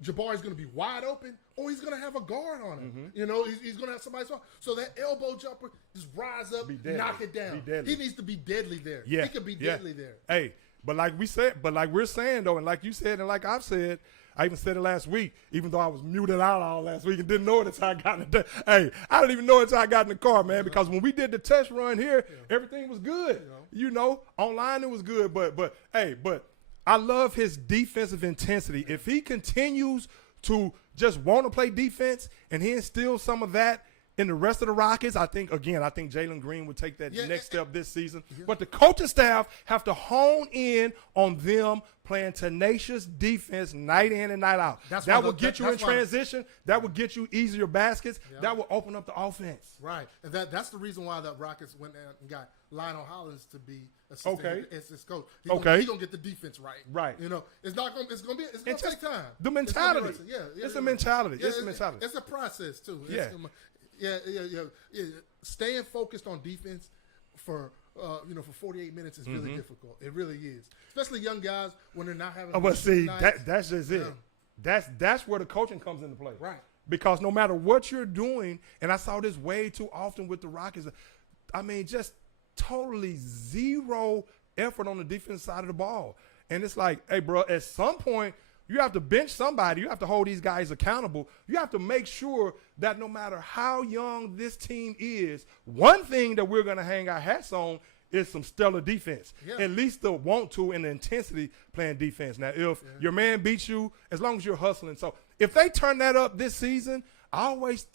Jabari's going to be wide open, or he's going to have a guard on him. You know, he's going to have somebody. So that elbow jumper just rise up, knock it down. He needs to be deadly there. Yeah. He can be deadly there. Hey, but like we're saying though, and like you said, and like I've said, I even said it last week, even though I was muted out all last week and didn't know it until I got in the Hey, I didn't even know it until I got in the car, man, because when we did the test run here, everything was good. You know, online it was good, but I love his defensive intensity. If he continues to just want to play defense and he instills some of that in the rest of the Rockets, I think Jalen Green would take that next step this season. But the coaching staff have to hone in on them playing tenacious defense night in and night out. That will get you in transition. That will get you easier baskets. That will open up the offense. Right. And that's the reason why the Rockets went down and got Lionel Hollins to be assistant coach. He's going to get the defense right. Right. You know, it's going to take time. The mentality. It's a mentality. It's a process too. Staying focused on defense for 48 minutes is really difficult. It really is, especially young guys when they're not having. But see, that's just it. That's where the coaching comes into play. Right. Because no matter what you're doing, and I saw this way too often with the Rockets. Just totally zero effort on the defense side of the ball, and it's like, hey, bro, at some point. You have to bench somebody. You have to hold these guys accountable. You have to make sure that no matter how young this team is, one thing that we're going to hang our hats on is some stellar defense. At least the want to and the intensity playing defense. Now, if your man beats you, as long as you're hustling. So if they turn that up this season, I always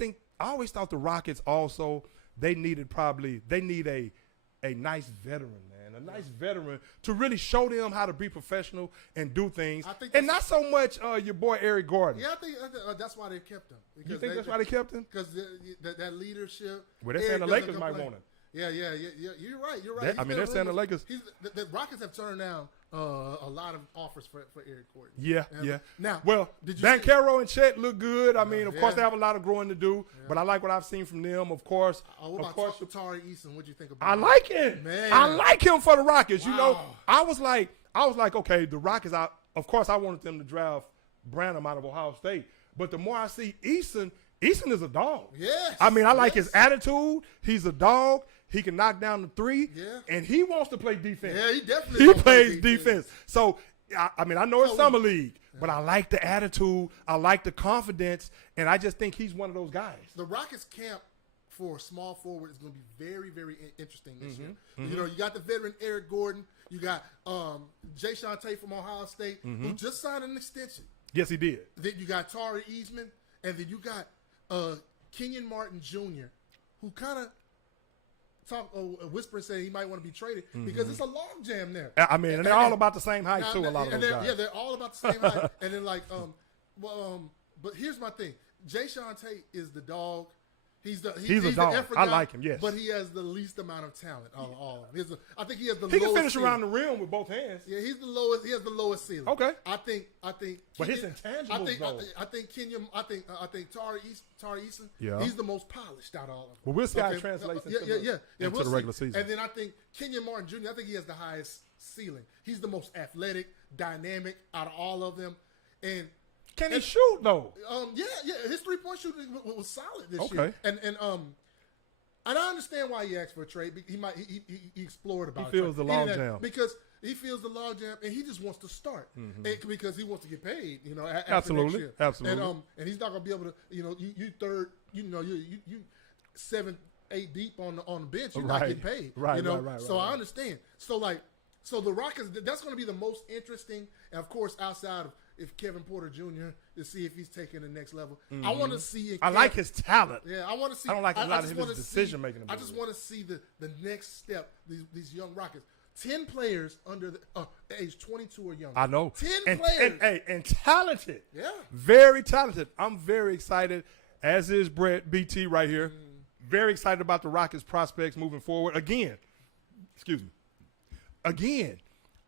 thought the Rockets also, they need a nice veteran, man. A nice veteran to really show them how to be professional and do things. And not so much your boy Eric Gordon. Yeah, I think that's why they kept him. You think that's why they kept him? Because that leadership. Well, they're saying the Lakers might want him. Yeah. You're right. I mean, they're saying the Lakers. The Rockets have turned down a lot of offers for Eric Gordon. Yeah. Now, well, did you Banchero and Chet look good. I mean, of course, yeah. they have a lot of growing to do, but I like what I've seen from them. Of course, what about Tari Eason? What do you think about I him? like him. Man. I like him for the Rockets. You know, Wow. I was like, okay, the Rockets. Of course, I wanted them to draft Branham out of Ohio State, but the more I see Eason is a dog. Yes. I mean, I like yes. his attitude. He's a dog. He can knock down the three. Yeah. And he wants to play defense. Yeah, he definitely He gonna play plays defense. So, I mean, I know it's summer league, but I like the attitude. I like the confidence. And I just think he's one of those guys. The Rockets camp for a small forward is going to be very, very interesting this year. Mm-hmm. You know, you got the veteran Eric Gordon. You got Jayshawn Tate from Ohio State, who just signed an extension. Yes, he did. Then you got Tari Eason, and then you got Kenyon Martin Jr., who kind of whispering saying he might want to be traded because it's a log jam there. I mean, and they're all about the same height, too, a lot of those guys. Yeah, they're all about the same height. And then, but here's my thing. Jayshawn Tate is the dog. He's a dog. The I like him, yes. But he has the least amount of talent. I think he has the He lowest can finish ceiling. around the rim with both hands. Yeah, he's the lowest. He has the lowest ceiling. Okay. I think. But his intangibles, though. I think Kenyon. I think Tari Eason. Yeah. He's the most polished out of all of them. Well, we'll see how it translates into we'll the regular season. And then I think Kenyon Martin Jr. I think he has the highest ceiling. He's the most athletic, dynamic out of all of them, and. Can he shoot though? Yeah. His 3-point shooting was solid this Okay. year. And I understand why he asked for a trade. He explored about it. He feels the log jam because he feels the log jam, and he just wants to start because he wants to get paid. You know, after Absolutely. next year. Absolutely. And he's not going to be able to. You know, you third. You know, you 7, 8 deep on the bench. You're not getting paid. Right. You know, right. So I understand. So the Rockets. That's going to be the most interesting, and of course, outside of. If Kevin Porter Jr. to see if he's taking the next level, I want to see. I like his talent. Yeah, I want to see. I don't like a lot of his decision making. I just want to see the next step. These young Rockets, 10 players under the age 22 or younger. I know 10 players and talented. Yeah, very talented. I'm very excited, as is Brett BT right here. Very excited about the Rockets prospects moving forward. Again,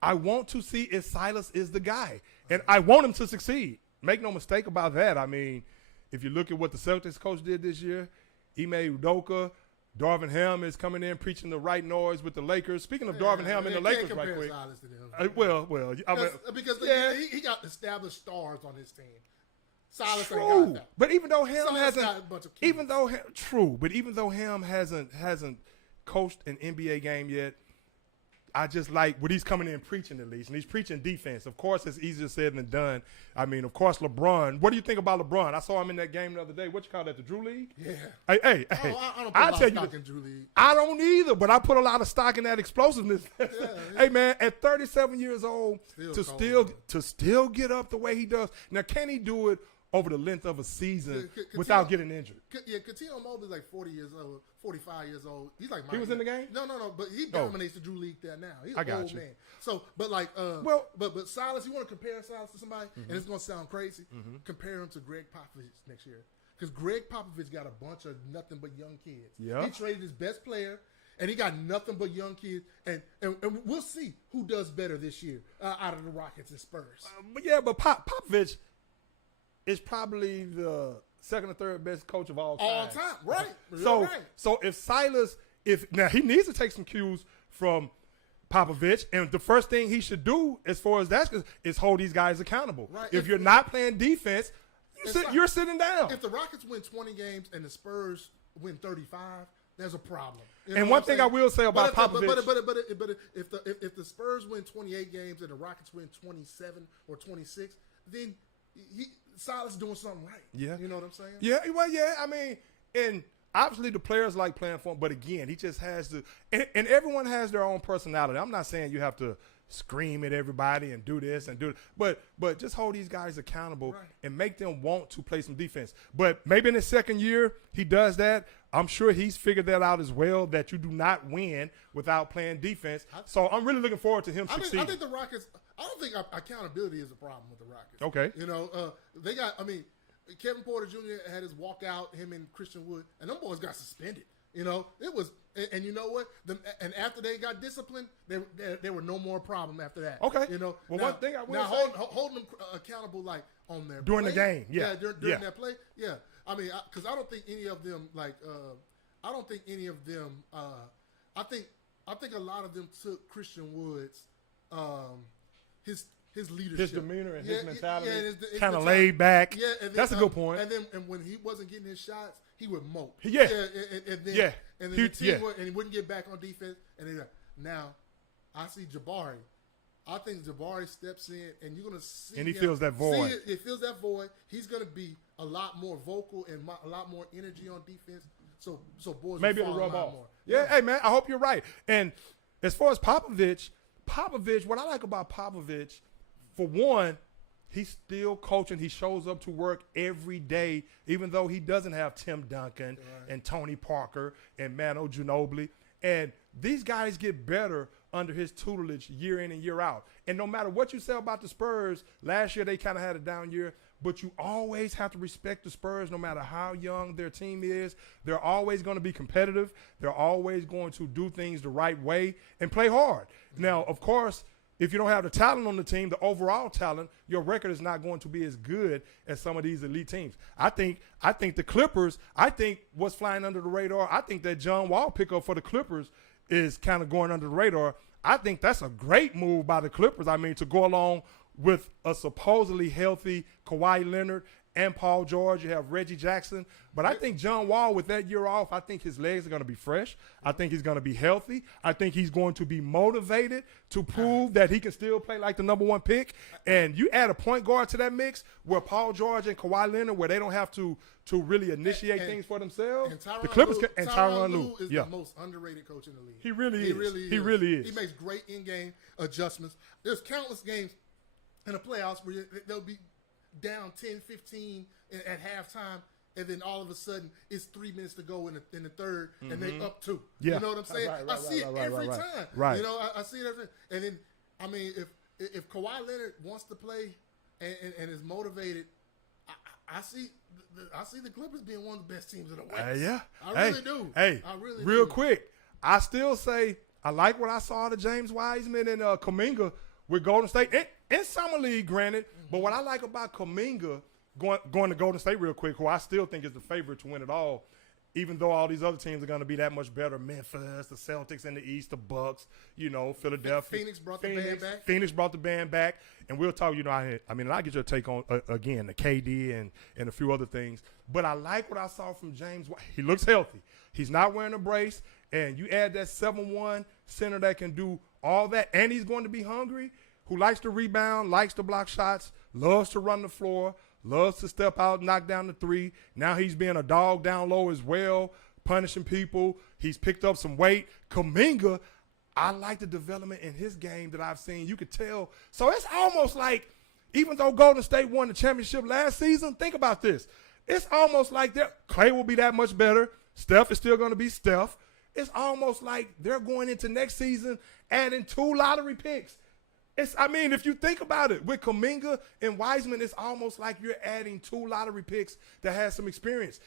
I want to see if Silas is the guy. And I want him to succeed. Make no mistake about that. I mean, if you look at what the Celtics coach did this year, Ime Udoka, Darvin Ham is coming in preaching the right noise with the Lakers. Speaking of Darvin Ham and the Lakers right quick. Silas to them. Well. Because he got established stars on his team. Silas true. ain't got that. But even though Ham Silas hasn't, got a bunch of keys. even though Ham hasn't coached an NBA game yet, I just like what he's coming in preaching at least, and he's preaching defense. Of course, it's easier said than done. I mean, of course, LeBron. What do you think about LeBron? I saw him in that game the other day. What you call that, the Drew League? Yeah. Hey. I don't put I'll a lot tell of you, stock in Drew League. I don't either, but I put a lot of stock in that explosiveness. Hey, man, at 37 years old, to still get up the way he does. Now, can he do it over the length of a season without getting injured? Yeah, Coutinho Mobley's like 40 years old, 45 years old. He's like he was in the game? No, but he dominates the Drew League there now. He's an old man. So, but Silas, you want to compare Silas to somebody, and it's going to sound crazy. Compare him to Greg Popovich next year, because Greg Popovich got a bunch of nothing but young kids. Yeah. He traded his best player, and he got nothing but young kids, and we'll see who does better this year out of the Rockets and Spurs. But Popovich is probably the second or third best coach of all time. All time, right? So if Silas, now he needs to take some cues from Popovich, and the first thing he should do, as far as that's is hold these guys accountable. Right. If you're not playing defense, you're sitting down. If the Rockets win 20 games and the Spurs win 35, there's a problem. And one thing I will say about Popovich, but if the Spurs win 28 games and the Rockets win 27 or 26, then Silas doing something right. Yeah. You know what I'm saying? Yeah, well, yeah. I mean, and obviously the players like playing for him, but again, he just has to, and everyone has their own personality. I'm not saying you have to scream at everybody and do this and do it, but just hold these guys accountable and make them want to play some defense. But maybe in his second year, he does that. I'm sure he's figured that out as well, that you do not win without playing defense. So I'm really looking forward to him succeeding. I think the Rockets, I don't think accountability is a problem with the Rockets. Okay. You know, Kevin Porter Jr. had his walkout, him and Christian Wood, and them boys got suspended. You know, it was, and you know what? And after they got disciplined, there were no more problem after that. Okay. You know, Well, now, one thing I will now say, holding them accountable, like on their during play, the game, yeah, during that play, yeah. I mean, because I don't think any of them I don't think any of them. I think a lot of them took Christian Wood's his leadership, his demeanor and his mentality, his kind of mentality. laid back. Yeah, and then, that's a good point. And when he wasn't getting his shots, he would mope. Yeah. And then, Yeah. And then the team and he wouldn't get back on defense. And then now I see Jabari. I think Jabari steps in, and you're gonna see. And he fills that void. He fills that void. He's gonna be a lot more vocal and a lot more energy on defense. So boys Maybe will it'll fall rub a lot off. more. Yeah, hey man, I hope you're right. And as far as Popovich, what I like about Popovich, for one, he's still coaching. He shows up to work every day, even though he doesn't have Tim Duncan and Tony Parker and Manu Ginobili. And these guys get better under his tutelage year in and year out. And no matter what you say about the Spurs, last year they kind of had a down year, but you always have to respect the Spurs no matter how young their team is. They're always going to be competitive. They're always going to do things the right way and play hard. Now, of course, if you don't have the talent on the team, the overall talent, your record is not going to be as good as some of these elite teams. I think the Clippers, what's flying under the radar, I think that John Wall pickup for the Clippers is kind of going under the radar. I think that's a great move by the Clippers. I mean, to go along with a supposedly healthy Kawhi Leonard and Paul George. You have Reggie Jackson. But I think John Wall, with that year off, I think his legs are going to be fresh. I think he's going to be healthy. I think he's going to be motivated to prove that he can still play like the number one pick. And you add a point guard to that mix where Paul George and Kawhi Leonard, where they don't have to really initiate things for themselves. And The Clippers and Tyronn Lue is the most underrated coach in the league. He really is. He really is. He makes great in-game adjustments. There's countless games in the playoffs where they'll be down 10, 15 at halftime, and then all of a sudden it's 3 minutes to go in the third, and they up 2. Yeah. You know what I'm saying? I see it every time. Right. You know, I see it every. And then, I mean, if Kawhi Leonard wants to play and is motivated, I see the Clippers being one of the best teams in the West. Yeah, I really do. Hey, I really real do. quick, I still say I like what I saw to James Wiseman and Kuminga with Golden State in summer league, granted. But what I like about Kuminga going to Golden State real quick, who I still think is the favorite to win it all, even though all these other teams are going to be that much better. Memphis, the Celtics in the East, the Bucks, Philadelphia. Phoenix brought the band back. Phoenix brought the band back. And we'll talk, I get your take on, again, the KD and a few other things. But I like what I saw from James. He looks healthy. He's not wearing a brace. And you add that 7-1 center that can do all that, and he's going to be hungry, who likes to rebound, likes to block shots, loves to run the floor, loves to step out, knock down the three. Now he's being a dog down low as well, punishing people. He's picked up some weight. Kuminga, I like the development in his game that I've seen. You could tell. So it's almost like, even though Golden State won the championship last season, think about this. It's almost like Clay will be that much better. Steph is still going to be Steph. It's almost like they're going into next season adding 2 lottery picks. If you think about it, with Kuminga and Wiseman, it's almost like you're adding 2 lottery picks that has some experience.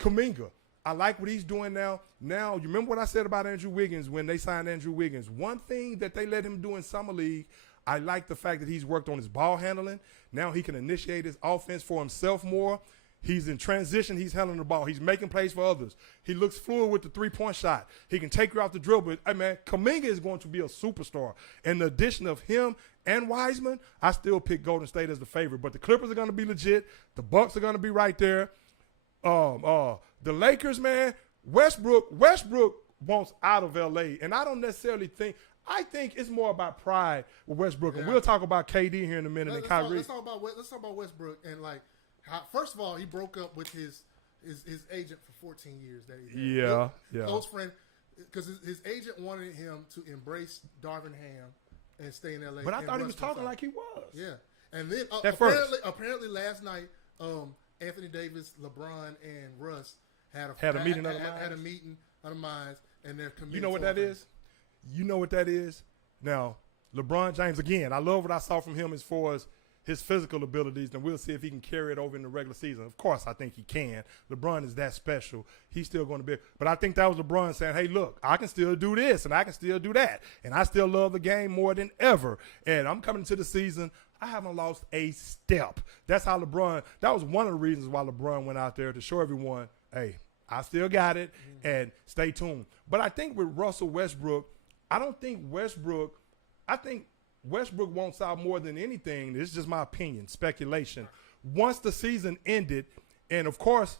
Kuminga, I like what he's doing now. Now, you remember what I said about Andrew Wiggins when they signed Andrew Wiggins? One thing that they let him do in summer league, I like the fact that he's worked on his ball handling. Now he can initiate his offense for himself more. He's in transition. He's handling the ball. He's making plays for others. He looks fluid with the 3-point shot. He can take you off the dribble. Kuminga is going to be a superstar. And the addition of him and Wiseman, I still pick Golden State as the favorite. But the Clippers are going to be legit. The Bucks are going to be right there. The Lakers, man, Westbrook wants out of L.A. And I don't necessarily think – I think it's more about pride with Westbrook. And we'll talk about KD here in a minute and Kyrie. Let's talk about Westbrook and, first of all, he broke up with his agent for 14 years that he had. Yeah. Close friend, because his agent wanted him to embrace Darvin Ham and stay in L.A. But I thought he was talking like he was. Yeah. And then apparently last night, Anthony Davis, LeBron, and Russ had a meeting of the minds, and they're committed. You know what that is? You know what that is? Now, LeBron James, again, I love what I saw from him as far as his physical abilities, then we'll see if he can carry it over in the regular season. Of course, I think he can. LeBron is that special. He's still going to be. But I think that was LeBron saying, hey, look, I can still do this and I can still do that. And I still love the game more than ever. And I'm coming to the season. I haven't lost a step. That's how LeBron, that was one of the reasons why LeBron went out there to show everyone, hey, I still got it, and stay tuned. But I think with Russell Westbrook, I think Westbrook wants out more than anything. This is just my opinion, speculation. Once the season ended, and of course,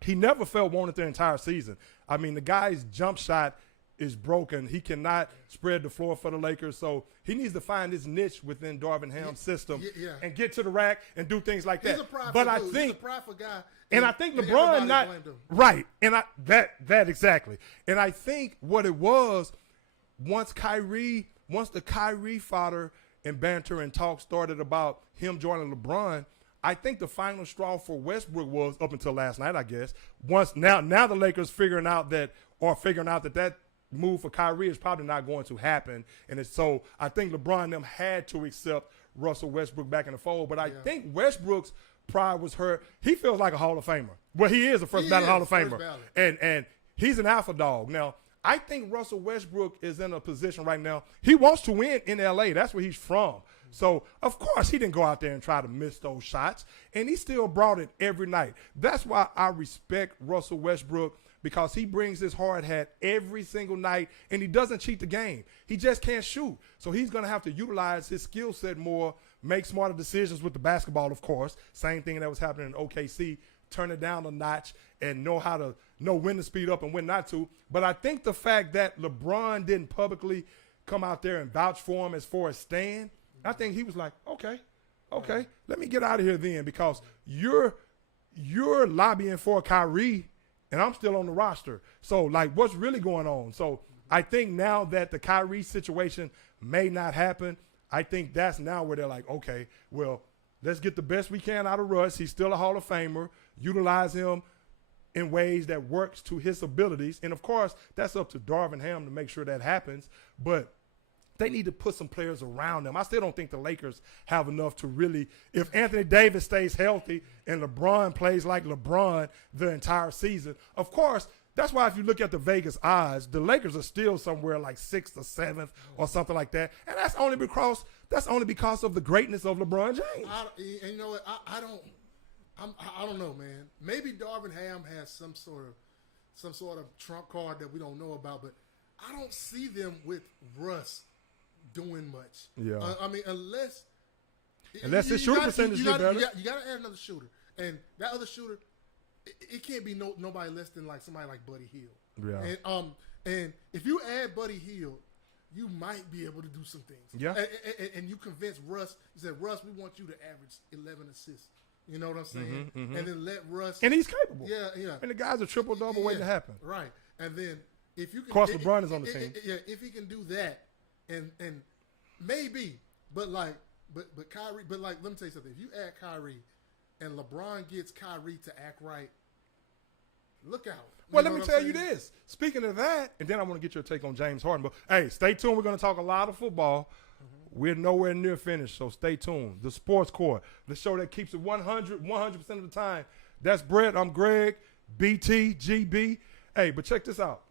he never felt wanted the entire season. I mean, the guy's jump shot is broken. He cannot spread the floor for the Lakers, so he needs to find his niche within Darvin Ham's system and get to the rack and do things like that. He's a prideful but I dude. think, he's a prideful guy. and I think LeBron not right, and that exactly. And I think what it was once the Kyrie fodder and banter and talk started about him joining LeBron. I think the final straw for Westbrook was up until last night, I guess. Now the Lakers figuring out that move for Kyrie is probably not going to happen. And so I think LeBron and them had to accept Russell Westbrook back in the fold. But I think Westbrook's pride was hurt. He feels like a Hall of Famer. Well, he is a first ballot Hall of Famer. And he's an alpha dog. Now, I think Russell Westbrook is in a position right now. He wants to win in L.A. That's where he's from. So, of course, he didn't go out there and try to miss those shots. And he still brought it every night. That's why I respect Russell Westbrook, because he brings his hard hat every single night, and he doesn't cheat the game. He just can't shoot. So he's going to have to utilize his skill set more, make smarter decisions with the basketball, of course. Same thing that was happening in OKC. Turn it down a notch and know when to speed up and when not to. But I think the fact that LeBron didn't publicly come out there and vouch for him as far as staying, I think he was like, okay, let me get out of here then, because you're lobbying for Kyrie and I'm still on the roster. So, like, what's really going on? So, I think now that the Kyrie situation may not happen, I think that's now where they're like, okay, well, let's get the best we can out of Russ. He's still a Hall of Famer. Utilize him in ways that works to his abilities. And, of course, that's up to Darvin Ham to make sure that happens. But they need to put some players around them. I still don't think the Lakers have enough to really – if Anthony Davis stays healthy and LeBron plays like LeBron the entire season, of course, that's why if you look at the Vegas odds, the Lakers are still somewhere like 6th or 7th or something like that. And that's only because of the greatness of LeBron James. And you know what? I don't know, man. Maybe Darvin Ham has some sort of trump card that we don't know about, but I don't see them with Russ doing much. Yeah. I mean, unless his shooting percentage is better. You got to add another shooter, and that other shooter, it can't be nobody less than like somebody like Buddy Hield. Yeah. And if you add Buddy Hield, you might be able to do some things. Yeah. And you convince Russ. You said, Russ, we want you to average 11 assists. You know what I'm saying? And then let Russ. And he's capable. Yeah. And the guy's a triple-double waiting to happen. Right. And then if you can. Of course, LeBron is on the team. If he can do that, and maybe, but Kyrie, but like, let me tell you something. If you add Kyrie and LeBron gets Kyrie to act right, look out. Well, let me tell you this. Speaking of that, and then I want to get your take on James Harden. But, hey, stay tuned. We're going to talk a lot of football. We're nowhere near finished, so stay tuned. The Sports Court, the show that keeps it 100% of the time. That's Brett. I'm Greg, BT, GB. Hey, but check this out.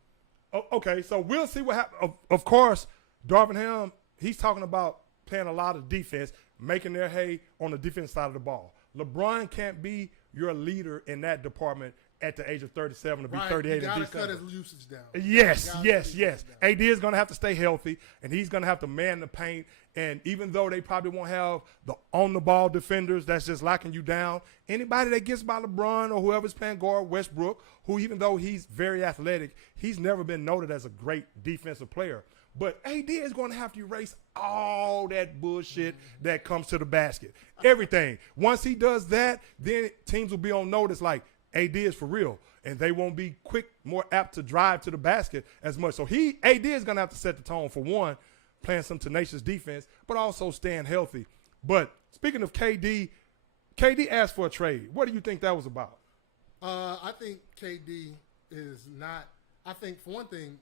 Okay, so we'll see what happens. Of course, Darvin Ham, he's talking about playing a lot of defense, making their hay on the defense side of the ball. LeBron can't be your leader in that department at the age of 37 to be 38 in December. You got to cut his usage down. Yes. AD is going to have to stay healthy, and he's going to have to man the paint. And even though they probably won't have the on-the-ball defenders that's just locking you down, anybody that gets by LeBron or whoever's playing guard, Westbrook, who even though he's very athletic, he's never been noted as a great defensive player. But AD is going to have to erase all that bullshit that comes to the basket. Everything. Once he does that, then teams will be on notice like, AD is for real, and they won't be more apt to drive to the basket as much. So AD is going to have to set the tone for one, playing some tenacious defense, but also staying healthy. But speaking of KD asked for a trade. What do you think that was about? I think KD is not. I think for one thing,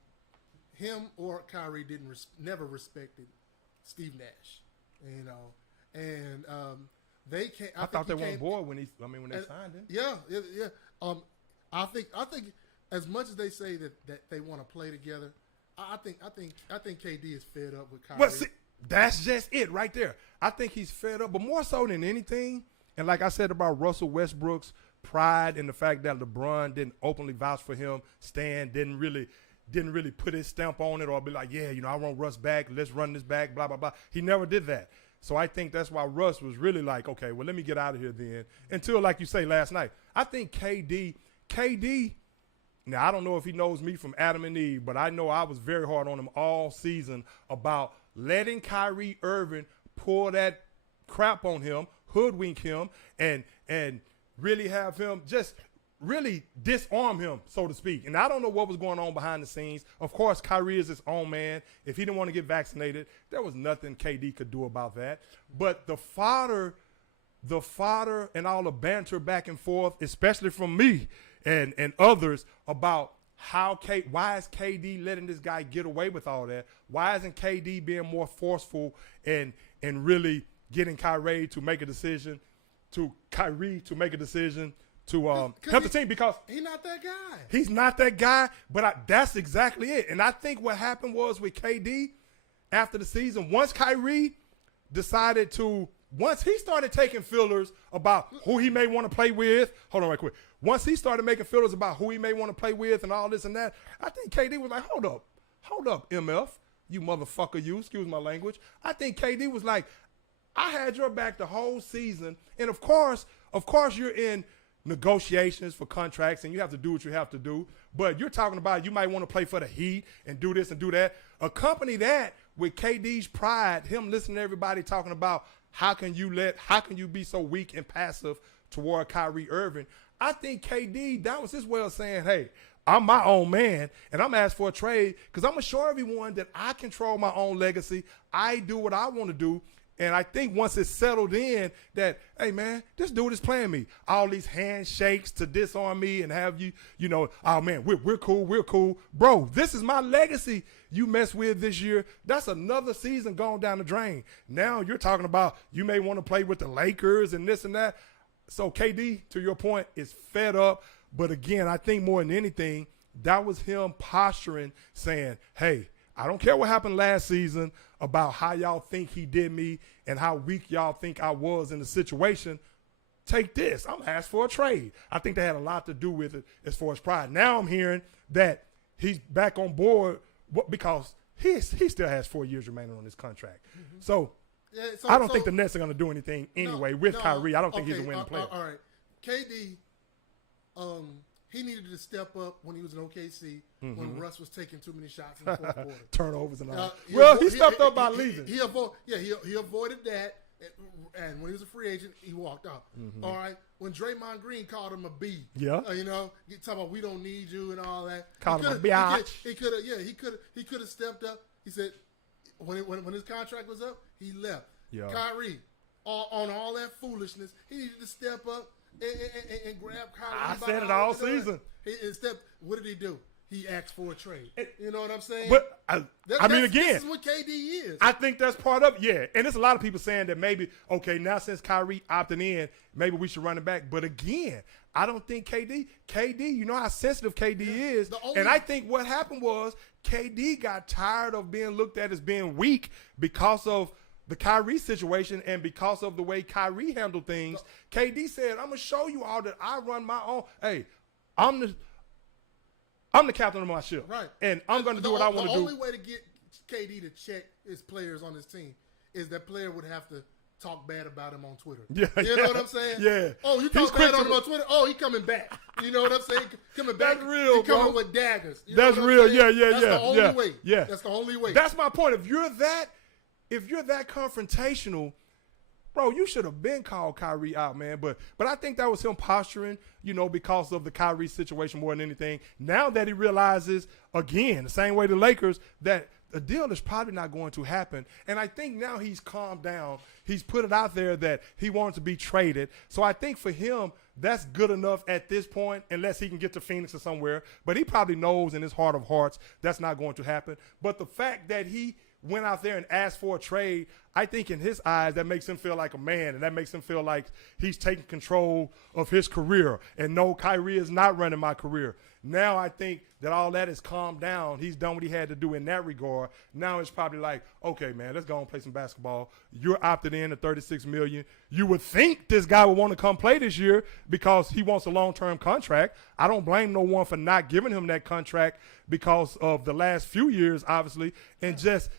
him or Kyrie never respected Steve Nash, and they can't. I thought they were on board when they signed him. Yeah. I think as much as they say that they want to play together, I think KD is fed up with Kyrie. Well, see, that's just it right there. I think he's fed up, but more so than anything, and like I said about Russell Westbrook's pride in the fact that LeBron didn't openly vouch for him, Stan didn't really put his stamp on it or be like, yeah, I want Russ back, let's run this back, blah, blah, blah. He never did that. So I think that's why Russ was really like, okay, well, let me get out of here then. Until, like you say, last night. I think KD, now I don't know if he knows me from Adam and Eve, but I know I was very hard on him all season about letting Kyrie Irving pull that crap on him, hoodwink him, and really have him just really disarm him, so to speak. And I don't know what was going on behind the scenes. Of course, Kyrie is his own man. If he didn't want to get vaccinated, there was nothing KD could do about that. But the fodder and all the banter back and forth, especially from me and others about why is KD letting this guy get away with all that? Why isn't KD being more forceful and really getting Kyrie to make a decision to help the team, because he's not that guy. He's not that guy, but that's exactly it. And I think what happened was with KD after the season, once he started taking fillers about who he may want to play with. Hold on right quick. Once he started making fillers about who he may want to play with and all this and that, I think KD was like, hold up, MF, you motherfucker, you, excuse my language. I think KD was like, I had your back the whole season. And of course you're in negotiations for contracts and you have to do what you have to do. But you're talking about you might want to play for the Heat and do this and do that. Accompany that with KD's pride, him listening to everybody talking about how can you be so weak and passive toward Kyrie Irving. I think KD, that was his way of saying, hey, I'm my own man, and I'm asking for a trade because I'm going to show everyone that I control my own legacy. I do what I want to do. And I think once it's settled in that, hey, man, this dude is playing me. All these handshakes to disarm me and have oh, man, we're cool. Bro, this is my legacy you mess with this year. That's another season going down the drain. Now you're talking about you may want to play with the Lakers and this and that. So KD, to your point, is fed up. But, again, I think more than anything, that was him posturing, saying, hey, I don't care what happened last season about how y'all think he did me and how weak y'all think I was in the situation. Take this. I'm asked for a trade. I think they had a lot to do with it as far as pride. Now I'm hearing that he's back on board because he still has 4 years remaining on his contract. Mm-hmm. So I don't think the Nets are going to do anything anyway with Kyrie. I don't think he's a winning player. All right. KD, he needed to step up when he was in OKC when Russ was taking too many shots in the fourth quarter. Turnovers and all. He stepped up by leaving. He avoided that, and when he was a free agent, he walked out. Mm-hmm. All right. When Draymond Green called him a B, talking about we don't need you and all that. Called him a biatch. He could have stepped up. He said when his contract was up, he left. Yeah. Kyrie, on all that foolishness, he needed to step up. And grab Kyrie. I said it all season. What did he do? He asked for a trade. You know what I'm saying? But again, this is what KD is. I think that's part of it. Yeah, and there's a lot of people saying that maybe, okay, now since Kyrie opted in, maybe we should run it back. But again, I don't think KD, you know how sensitive KD is. And I think what happened was KD got tired of being looked at as being weak because of the Kyrie situation and because of the way Kyrie handled things. KD said, I'm going to show you all that I run my own. Hey, I'm the captain of my ship. Right. And I'm going to do what I want to do. The only way to get KD to check his players on his team is that player would have to talk bad about him on Twitter. Yeah, you know what I'm saying? Yeah. Oh, you talk bad on him on Twitter? Oh, he coming back. You know what I'm saying? Coming back. That's real, he coming bro. with daggers. You That's know what real. I'm saying? Yeah. That's the only way. Yeah. That's the only way. That's my point. If you're that confrontational, bro, you should have been called Kyrie out, man. But I think that was him posturing, because of the Kyrie situation more than anything. Now that he realizes, again, the same way the Lakers, that a deal is probably not going to happen. And I think now he's calmed down. He's put it out there that he wants to be traded. So I think for him, that's good enough at this point, unless he can get to Phoenix or somewhere. But he probably knows in his heart of hearts that's not going to happen. But the fact that he went out there and asked for a trade, I think in his eyes, that makes him feel like a man, and that makes him feel like he's taking control of his career. And no, Kyrie is not running my career. Now I think that all that has calmed down. He's done what he had to do in that regard. Now it's probably like, okay, man, let's go and play some basketball. You're opted in at $36 million. You would think this guy would want to come play this year because he wants a long-term contract. I don't blame no one for not giving him that contract because of the last few years, obviously, and just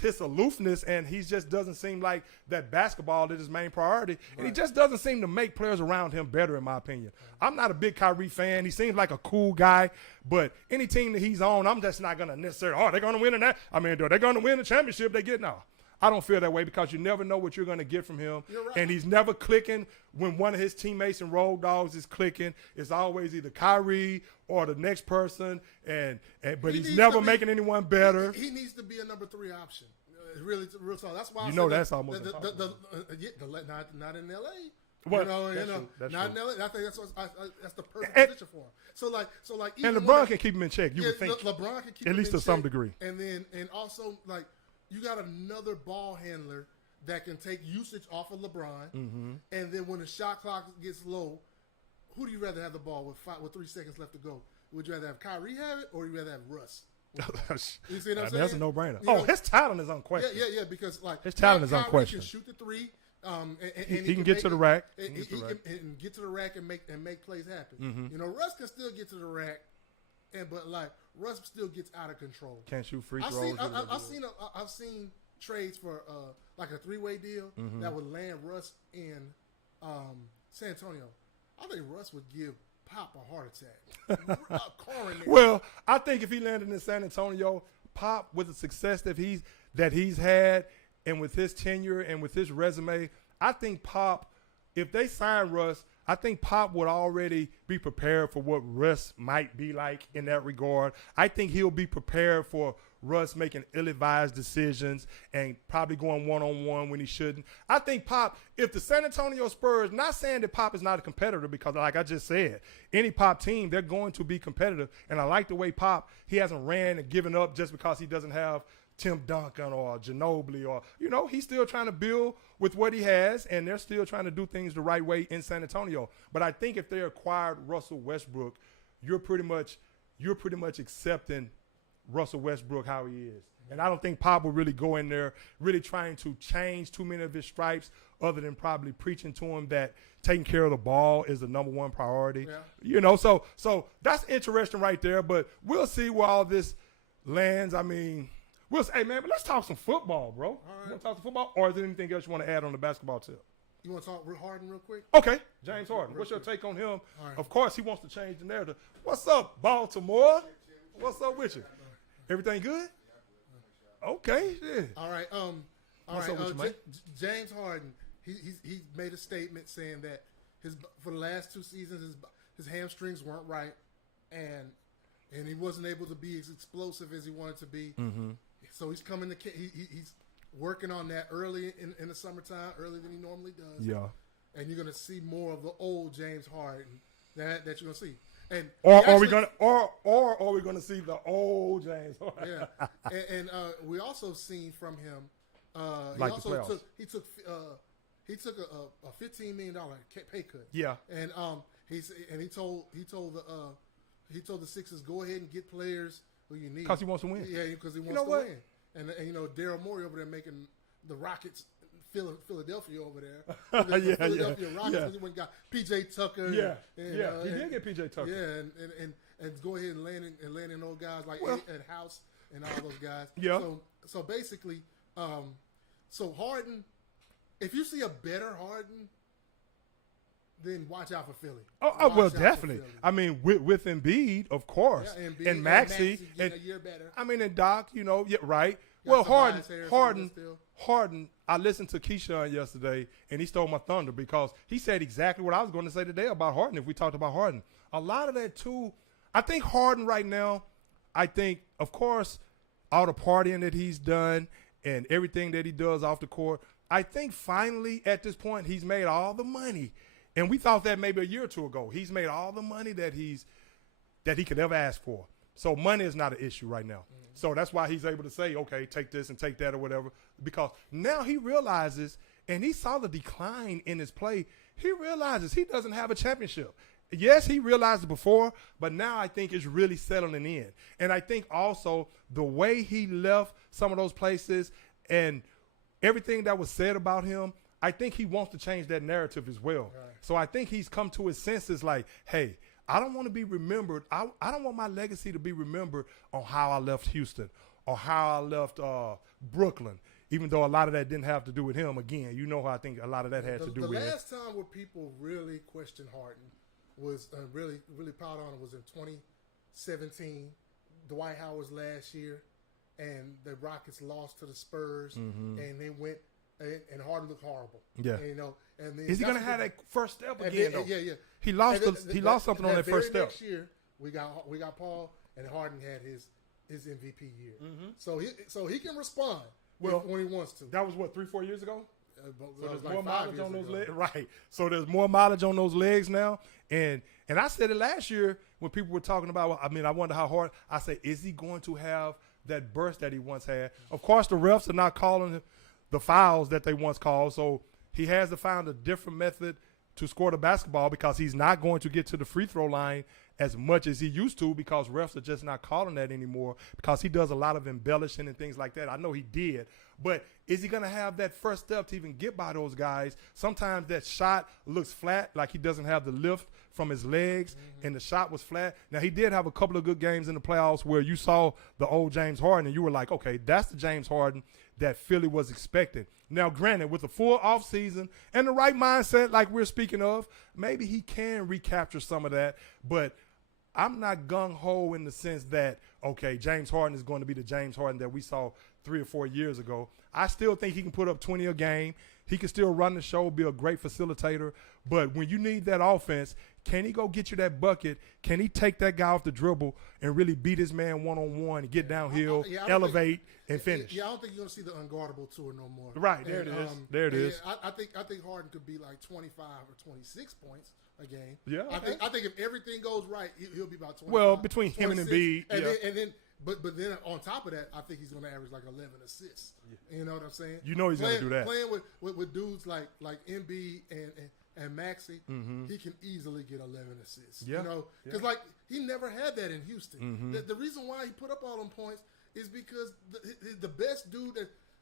his aloofness, and he just doesn't seem like that basketball is his main priority, and he just doesn't seem to make players around him better, in my opinion. I'm not a big Kyrie fan. He seems like a cool guy, but any team that he's on, I'm just not going to necessarily, they're going to win in that. I mean, they're going to win the championship. They get no. I don't feel that way because you never know what you're going to get from him. Right. And he's never clicking when one of his teammates and road dogs is clicking. It's always either Kyrie or the next person, but he's never making anyone better. He needs to be a number 3 option. Really, real talk. That's why that's almost not in L.A. Well, That's not in L.A. I think that's the perfect position for him. So like, and LeBron can keep him in check. You would think LeBron can keep at him least in to some check. degree. And also like you got another ball handler that can take usage off of LeBron. Mm-hmm. And then when the shot clock gets low, who do you rather have the ball with 3 seconds left to go? Would you rather have Kyrie have it, or would you rather have Russ? You see what I'm saying? That's a no-brainer. His talent is unquestioned. Yeah. Because like his talent is Kyrie unquestioned. Can shoot the 3. And he can get to the rack. He can get to the rack and make plays happen. Mm-hmm. Russ can still get to the rack, but like Russ still gets out of control. Can't shoot free throws. I've seen trades for like a 3-way deal that would land Russ in San Antonio. I think Russ would give Pop a heart attack. Well, I think if he landed in San Antonio, Pop, with the success that he's had, and with his tenure and with his resume, I think Pop, if they sign Russ, I think Pop would already be prepared for what Russ might be like in that regard. I think he'll be prepared for Russ making ill-advised decisions and probably going one-on-one when he shouldn't. I think Pop, if the San Antonio Spurs, not saying that Pop is not a competitor because like I just said, any Pop team, they're going to be competitive. And I like the way Pop, he hasn't ran and given up just because he doesn't have Tim Duncan or Ginobili or, he's still trying to build with what he has, and they're still trying to do things the right way in San Antonio. But I think if they acquired Russell Westbrook, you're pretty much accepting Russell Westbrook how he is. And I don't think Pop will really go in there really trying to change too many of his stripes other than probably preaching to him that taking care of the ball is the number one priority. Yeah. So that's interesting right there, but we'll see where all this lands. I mean, we'll say, hey, man, but let's talk some football, bro. All right. You want to talk some football, or is there anything else you want to add on the basketball tip? You want to talk Harden real quick? Okay, James Harden. What's your take on him? Right. Of course, he wants to change the narrative. What's up, Baltimore? What's up with you? Everything good? Okay. Yeah. All right. What's up with you, man? James Harden. He made a statement saying that for the last 2 seasons his hamstrings weren't right, and he wasn't able to be as explosive as he wanted to be. Mm-hmm. So he's coming to he's working on that early in the summertime, earlier than he normally does. Yeah. And you're gonna see more of the old James Harden that you're gonna see. And are we gonna see the old James Harden? Yeah. and we also seen from him. He took a $15 million pay cut. Yeah. And he told the Sixers, go ahead and get players who you need because he wants to win. Yeah, because he wants to win. And Daryl Morey over there making the Rockets Philadelphia over there. Philadelphia Rockets. Yeah. He went and got P.J. Tucker. Yeah, he did get P.J. Tucker. Yeah, and go ahead and land in those guys like Ed House and all those guys. Yeah. So basically, so Harden, if you see a better Harden, then watch out for Philly. Well, definitely. I mean, with Embiid, of course, Embiid, and Maxey, and a year better. I mean, and Doc, right. Got Well, Harden. I listened to Keyshawn yesterday, and he stole my thunder because he said exactly what I was going to say today about Harden. If we talked about Harden, a lot of that too. I think Harden right now. I think, of course, all the partying that he's done and everything that he does off the court. I think finally at this point he's made all the money. And we thought that maybe a year or two ago. He's made all the money that he could ever ask for. So money is not an issue right now. Mm-hmm. So that's why he's able to say, okay, take this and take that or whatever. because now he realizes, and he saw the decline in his play. He realizes he doesn't have a championship. Yes, he realized it before, but now I think it's really settling in. And I think also the way he left some of those places and everything that was said about him, I think he wants to change that narrative as well. Right. So I think he's come to his senses like, hey, I don't want to be remembered. I don't want my legacy to be remembered on how I left Houston or how I left Brooklyn, even though a lot of that didn't have to do with him. Again, you know how I think a lot of that had to do with him. The last time where people really questioned Harden was really piled on it was in 2017, Dwight Howard's last year, and the Rockets lost to the Spurs, and they went – and Harden looked horrible. Yeah. And, and then is he going to have that first step again, though? Yeah. He lost something on that first step. Next year, we got Paul, and Harden had his MVP year. So he can respond when he wants to. That was, 3-4 years ago? So there's like more mileage on those ago. legs. Right. So there's more mileage on those legs now. And I said it last year when people were talking about, I wonder how hard. I said, is he going to have that burst that he once had? Of course, the refs are not calling the fouls that they once called. So he has to find a different method to score the basketball because he's not going to get to the free throw line as much as he used to because refs are just not calling that anymore because he does a lot of embellishing and things like that. I know he did. But is he going to have that first step to even get by those guys? Sometimes that shot looks flat, like he doesn't have the lift from his legs, and the shot was flat. Now, he did have a couple of good games in the playoffs where you saw the old James Harden, and you were like, okay, that's the James Harden that Philly was expecting. Now, granted, with a full offseason and the right mindset like we're speaking of, maybe he can recapture some of that. But I'm not gung-ho in the sense that, okay, James Harden is going to be the James Harden that we saw 3 or 4 years ago. I still think he can put up 20 a game. He can still run the show, be a great facilitator. But when you need that offense, can he go get you that bucket? Can he take that guy off the dribble and really beat his man one-on-one and get downhill, elevate, and finish? Yeah, I don't think you're going to see the unguardable tour no more. Right, there it is. There it is. I think Harden could be like 25 or 26 points a game. Yeah. I think if everything goes right, he'll be about 25. Well, between him and Embiid. But then on top of that, I think he's going to average like 11 assists. Yeah. You know what I'm saying? You know he's going to do that. Playing with dudes like Embiid and Maxey, he can easily get 11 assists. Yeah. You know, because he never had that in Houston. The reason why he put up all them points is because the best dude,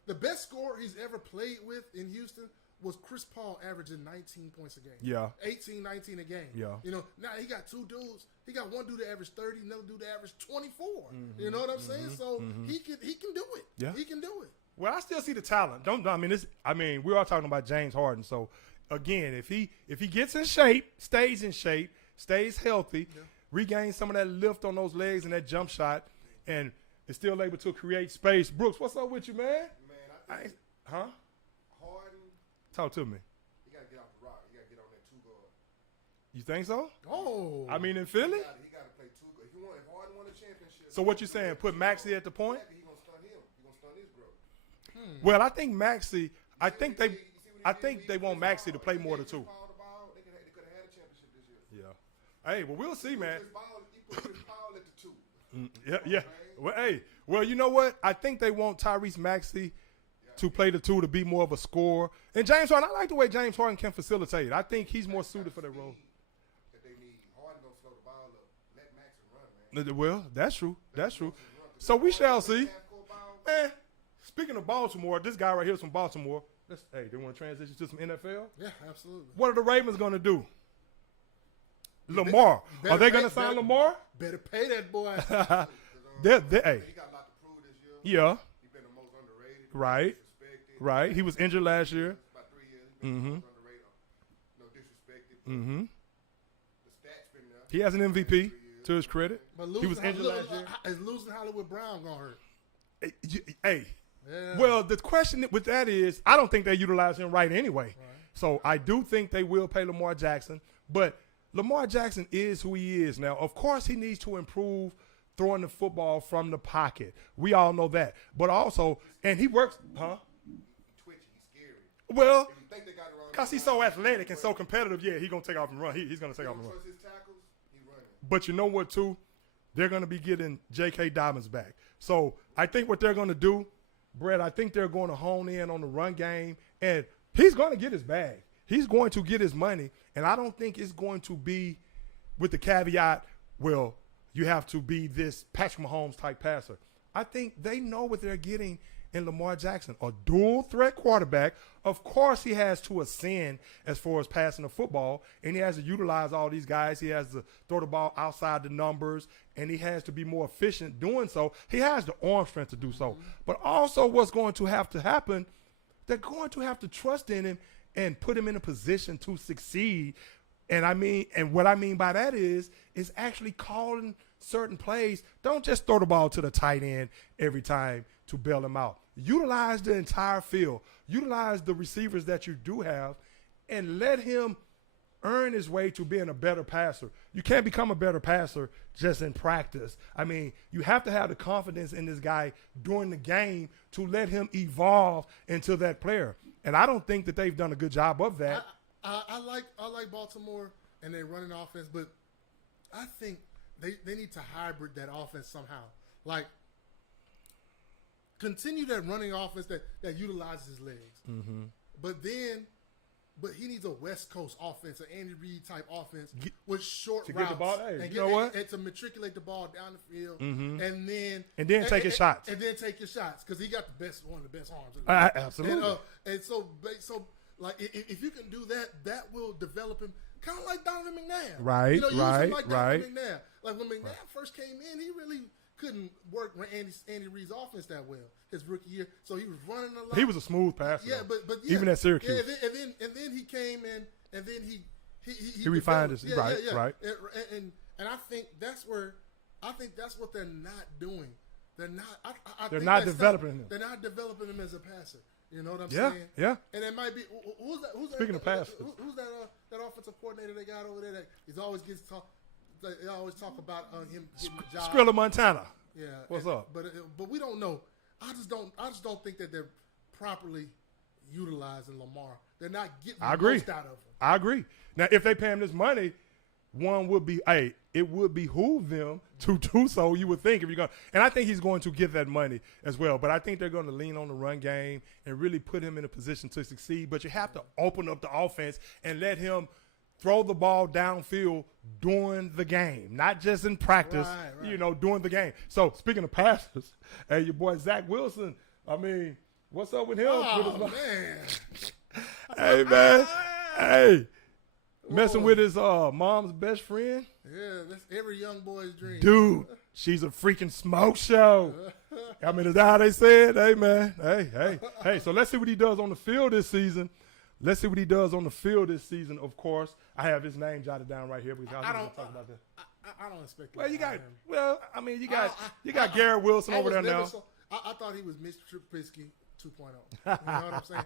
the best scorer he's ever played with in Houston was Chris Paul, averaging 19 points a game. Yeah. 18, 19 a game. Yeah. You know, now he got two dudes. He got one dude that averaged 30, another dude that averaged 24. You know what I'm saying? So he can do it. Yeah. He can do it. Well, I still see the talent. We're all talking about James Harden. So again, if he gets in shape, stays in shape, stays healthy, regains some of that lift on those legs and that jump shot, and is still able to create space. Brooks, what's up with you, man? Man, Harden. Talk to me. He got to get off the rock. He got to get on that two-guard. You think so? Oh. In Philly? He got to play two-guard. If Harden won a championship. So what you saying, put Maxey at the point? He going to stun him. He going to stun his brother. Well, I think Maxey, I think they want Maxey to play more than two. They could have had a championship this year. Yeah. Hey, well, we'll see, man. He put Chris Paul at the two. Yeah. Well, you know what? I think they want Tyrese Maxey to play the two, to be more of a scorer. And James Harden, I like the way James Harden can facilitate. I think he's more suited for that role. That they need. Harden don't slow the ball up. Let Maxey run, man. Well, that's true. That's true. So we shall see. Man, speaking of Baltimore, this guy right here is from Baltimore. They want to transition to some NFL? Yeah, absolutely. What are the Ravens going to do? Lamar. Are they going to sign Lamar? Better pay that boy. Hey. He got a lot to prove this year. Yeah. He's been the most underrated. Right. Right. He was injured last year. About 3 years. He's been the most underrated. No disrespected. The stats been there. He has an MVP to his credit. But He was injured last year. Is losing Hollywood Brown going to hurt? Hey. Yeah. Well, the question with that is, I don't think they utilize him right anyway. Right. So I do think they will pay Lamar Jackson. But Lamar Jackson is who he is now. Of course, he needs to improve throwing the football from the pocket. We all know that. But also, and he works, He's twitchy. He's scary. Well, If you think they got it wrong, because he's so athletic and so competitive, yeah, he's going to take off and run. He's going to take off and run. trust his tackles, he running. But you know what, too? They're going to be getting J.K. Dobbins back. So I think what they're going to do, Brett, I think they're going to hone in on the run game, and he's going to get his bag. He's going to get his money, and I don't think it's going to be with the caveat, well, you have to be this Patrick Mahomes type passer. I think they know what they're getting in Lamar Jackson, a dual threat quarterback. Of course, he has to ascend as far as passing the football, and he has to utilize all these guys. He has to throw the ball outside the numbers, and he has to be more efficient doing so. He has the arm strength to do so. But also what's going to have to happen, they're going to have to trust in him and put him in a position to succeed. And what I mean by that is actually calling certain plays. Don't just throw the ball to the tight end every time to bail him out. Utilize the entire field. Utilize the receivers that you do have and let him earn his way to being a better passer. You can't become a better passer just in practice. I mean, you have to have the confidence in this guy during the game to let him evolve into that player. And I don't think that they've done a good job of that. I like Baltimore and their running offense, but I think they need to hybrid that offense somehow. Like, continue that running offense that utilizes his legs. Mm-hmm. But he needs a West Coast offense, an Andy Reid type offense with short to routes. Get the ball, hey, and you know what? And to matriculate the ball down the field, Mm-hmm. and then take his shots. And then take your shots because he got one of the best arms. Absolutely. And so like if you can do that, that will develop him kind of like Donovan McNabb. Right, use him right, like right. Donovan McNabb. Like when McNabb first came in, he really couldn't work Andy Reid's offense that well his rookie year. So he was running a lot. He was a smooth passer. Yeah, but yeah, even at Syracuse. Yeah, and then he came in, and then he refined his right. And I think that's what they're not doing. They're not. They're not developing him. They're not developing him as a passer. You know what I'm saying? Yeah. And it might be who's that? Speaking of passers, who's that offensive coordinator they got over there that he's always gets talk. They always talk about him getting a job. Skrilla Montana. Yeah. What's up? But we don't know. I just don't think that they're properly utilizing Lamar. They're not getting the most out of him. I agree. Now, if they pay him this money, it would behoove them to do so. You would think if you're going, and I think he's going to get that money as well. But I think they're going to lean on the run game and really put him in a position to succeed. But you have to open up the offense and let him throw the ball downfield during the game, not just in practice, right. During the game. So, speaking of passes, hey, your boy Zach Wilson, what's up with him? Oh, man. Hey, man. Hey. Messing with his mom's best friend? Yeah, that's every young boy's dream. Dude, she's a freaking smoke show. Is that how they say it? Hey, man. Hey. So, let's see what he does on the field this season. Of course. I have his name jotted down right here because I don't talk about that. I don't expect that. You got Garrett Wilson over there now. I thought he was Mr. Trubisky 2.0. You know what I'm saying?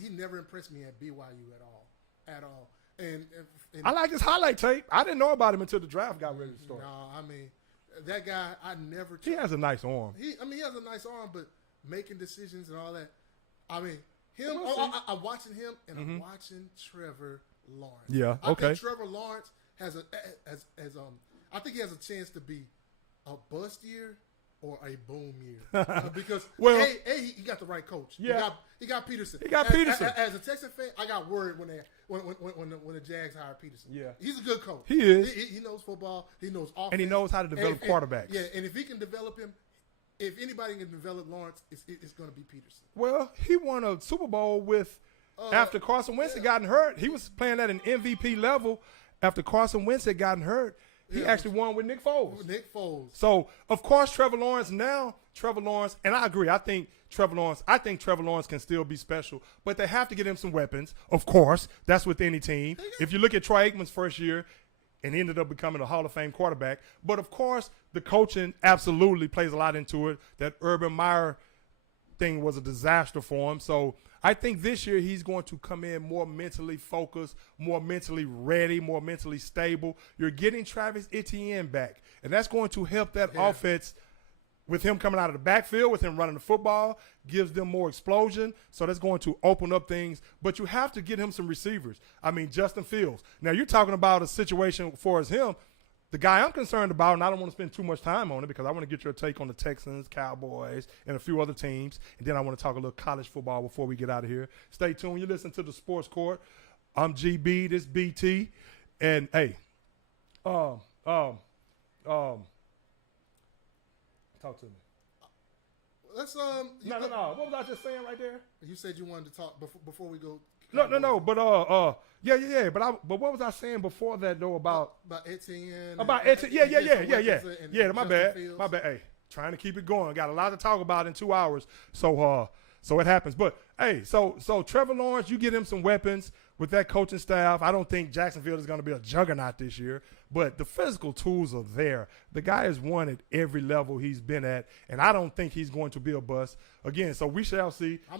He never impressed me at BYU at all. And I like his highlight tape. I didn't know about him until the draft got ready to start. No, that guy, I never. He has a nice arm. He has a nice arm, but making decisions and all that. I'm watching him, and I'm watching Trevor Lawrence. Yeah, I okay. think Trevor Lawrence I think he has a chance to be a bust year or a boom year because he got the right coach. Yeah, he got Peterson. As a Texas fan, I got worried when the Jags hired Peterson. Yeah, he's a good coach. He is. He knows football. He knows offense, and he knows how to develop quarterbacks. And if he can develop him. If anybody can develop Lawrence, it's going to be Peterson. Well, he won a Super Bowl after Carson Wentz had gotten hurt. He was playing at an MVP level after Carson Wentz had gotten hurt. He actually won with Nick Foles. So, of course, Trevor Lawrence, and I agree. I think Trevor Lawrence can still be special, but they have to get him some weapons. Of course, that's with any team. If you look at Troy Aikman's first year, and he ended up becoming a Hall of Fame quarterback. But, of course, the coaching absolutely plays a lot into it. That Urban Meyer thing was a disaster for him. So I think this year he's going to come in more mentally focused, more mentally ready, more mentally stable. You're getting Travis Etienne back, and that's going to help that offense with him coming out of the backfield, with him running the football, gives them more explosion. So that's going to open up things. But you have to get him some receivers. Justin Fields. Now, you're talking about a situation for him. The guy I'm concerned about, and I don't want to spend too much time on it because I want to get your take on the Texans, Cowboys, and a few other teams. And then I want to talk a little college football before we get out of here. Stay tuned. You listen to the Sports Court. I'm GB, this BT. And, hey, talk to me. Let's No. What was I just saying right there? You said you wanted to talk before we go. No. But yeah. But what was I saying before that though about Etienne? About Etienne? Yeah. And Yeah. My bad. Fields. My bad. Hey, trying to keep it going. Got a lot to talk about in 2 hours. So it happens. But hey, so Trevor Lawrence, you get him some weapons with that coaching staff. I don't think Jacksonville is going to be a juggernaut this year, but the physical tools are there. The guy has won at every level he's been at, and I don't think he's going to be a bust again. So we shall see. I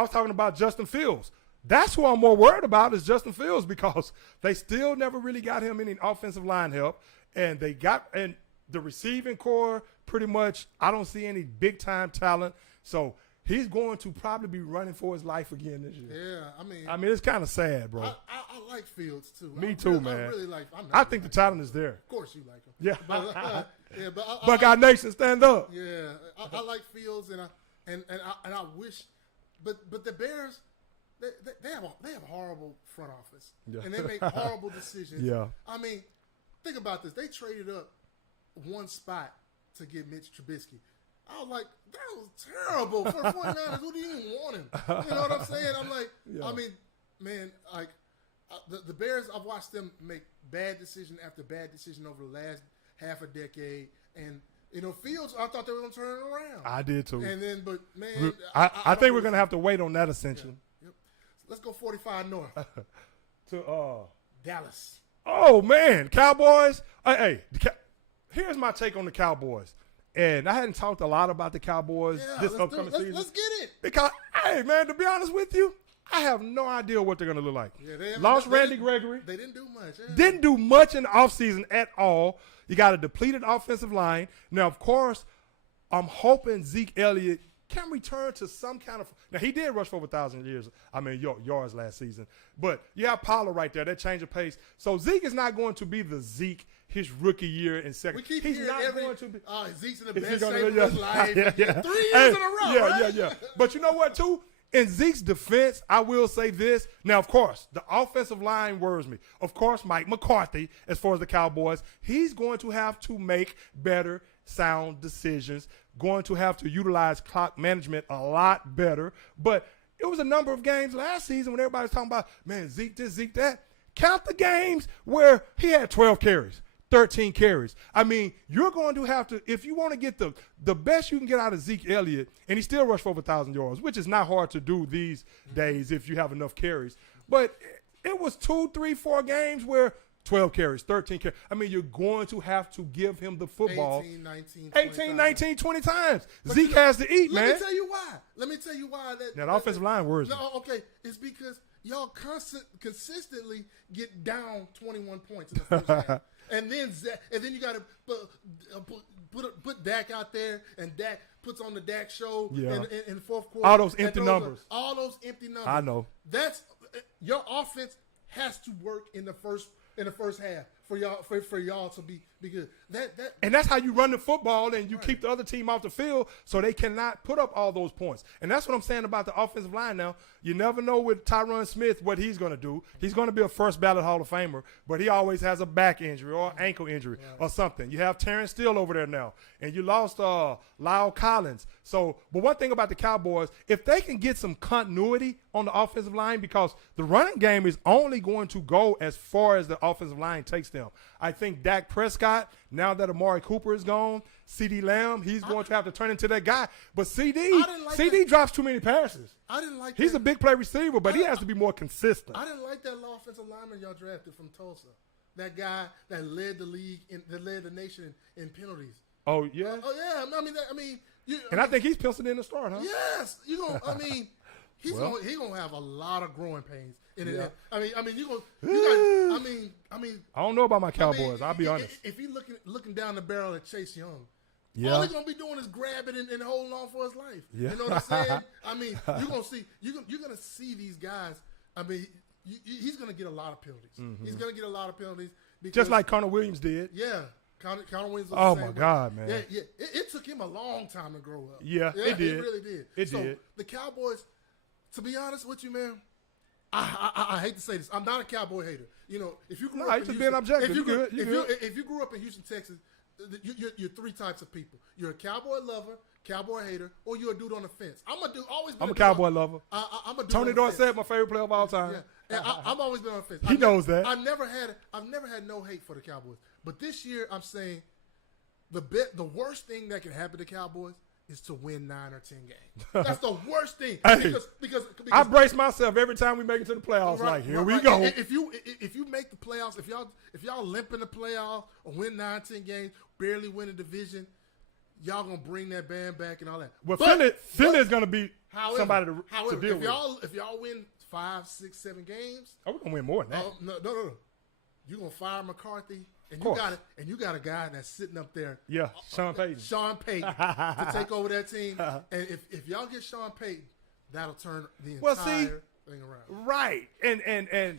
was talking about Justin Fields. That's who I'm more worried about is Justin Fields because they still never really got him any offensive line help, and the receiving core pretty much I don't see any big time talent. So he's going to probably be running for his life again this year. Yeah, I mean it's kind of sad, bro. I like Fields too. Me too, man. I really like. I think the talent is there. Of course, you like him. Yeah, but Buckeye Nation, stand up. Yeah, I like Fields, and I wish, but the Bears. They have a horrible front office, and they make horrible decisions. Yeah. I mean, think about this. They traded up one spot to get Mitch Trubisky. I was like, that was terrible for the 49ers. Who didn't even want him? You know what I'm saying? I'm like, Yeah. I mean, man, like the Bears, I've watched them make bad decision after bad decision over the last half a decade, and Fields, I thought they were going to turn it around. I did too. And then, but man, I think we're going to have to wait on that ascension. Yeah. Let's go 45 north To Dallas. Oh man, Cowboys. Here's my take on the Cowboys. And I hadn't talked a lot about the Cowboys this upcoming season. Let's get it. Because, hey man, to be honest with you, I have no idea what they're going to look like. Yeah, Lost Randy Gregory. They didn't do much. Yeah. Didn't do much in the offseason at all. You got a depleted offensive line. Now, of course, I'm hoping Zeke Elliott can return to some kind of – now, he did rush for over 1,000 yards last season. But you have Pollard right there. That change of pace. So, Zeke is not going to be the Zeke his rookie year in second. We keep He's hearing not going to be – Zeke's in the best shape of his life. 3 years in a row, right? Yeah. But you know what, too? In Zeke's defense, I will say this. Now, of course, the offensive line worries me. Of course, Mike McCarthy, as far as the Cowboys, he's going to have to make better sound decisions, going to have to utilize clock management a lot better. But it was a number of games last season when everybody's talking about, man, Zeke this, Zeke that. Count the games where he had 12 carries, 13 carries. I mean, you're going to have to, if you want to get the best you can get out of Zeke Elliott, and he still rushed for over 1,000 yards, which is not hard to do these days if you have enough carries. But it was 2, 3, 4 games where 12 carries, 13 carries. I mean, you're going to have to give him the football 18, 19, 20 times. But Zeke has to eat, man. Let me tell you why. That offensive line worries me. No, okay. It's because y'all consistently get down 21 points in the first half. And then you got to put Dak out there, and Dak puts on the Dak show in the fourth quarter. All those empty numbers. I know. That's your offense has to work in the first half for y'all to be good. And that's how you run the football, and you keep the other team off the field so they cannot put up all those points. And that's what I'm saying about the offensive line now. You never know with Tyron Smith what he's going to do. He's going to be a first ballot Hall of Famer, but he always has a back injury or ankle injury or something. You have Terrence Steele over there now, and you lost Lyle Collins. So, but one thing about the Cowboys, if they can get some continuity on the offensive line, because the running game is only going to go as far as the offensive line takes them. I think Dak Prescott, now that Amari Cooper is gone, CeeDee Lamb, he's going to have to turn into that guy. But CD drops too many passes. I didn't like He's a big play receiver, but he has to be more consistent. I didn't like that offensive lineman y'all drafted from Tulsa. That guy that led the league, that led the nation in penalties. Oh, yeah? Oh, yeah. I think he's penciled in the start, huh? Yes. He's gonna have a lot of growing pains. I don't know about my Cowboys. I'll be honest. If he's looking down the barrel at Chase Young, yeah, all he's gonna be doing is grabbing and holding on for his life. Yeah. You know what I'm saying? I mean, you're gonna see these guys. I mean, he's gonna get a lot of penalties. Mm-hmm. He's gonna get a lot of penalties. Just like Connor Williams did. Yeah. Connor Williams was Oh, the same my way. God, man. Yeah. It took him a long time to grow up. Yeah, it did. It really did. It so did. The Cowboys, to be honest with you, man, I hate to say this. I'm not a Cowboy hater. You know, if you grew up in just Houston, being objective. if you grew, You good. if you grew up in Houston, Texas, you're three types of people. You're a Cowboy lover, Cowboy hater, or you're a dude on the fence. I'm a dude. Always been I'm a dude Cowboy on, lover. I'm a dude Tony on the fence. Dorsett, my favorite player of all time. Yeah, and I've always been on the fence. He knows that. I've never had no hate for the Cowboys. But this year, I'm saying the worst thing that can happen to Cowboys is to win 9 or 10 games. That's the worst thing. Hey, because I brace myself every time we make it to the playoffs. Like, here we go. If you make the playoffs, if y'all limp in the playoffs or win 9, 10 games, barely win a division, y'all gonna bring that band back and all that. Well, Philly is gonna be somebody to deal with. If y'all win 5, 6, 7 games, Oh, we're gonna win more than that. no. You're gonna fire McCarthy, and course. you got a guy that's sitting up there. Yeah, Sean Payton. To take over that team. And if y'all get Sean Payton, that'll turn the Well, entire thing around. Right. And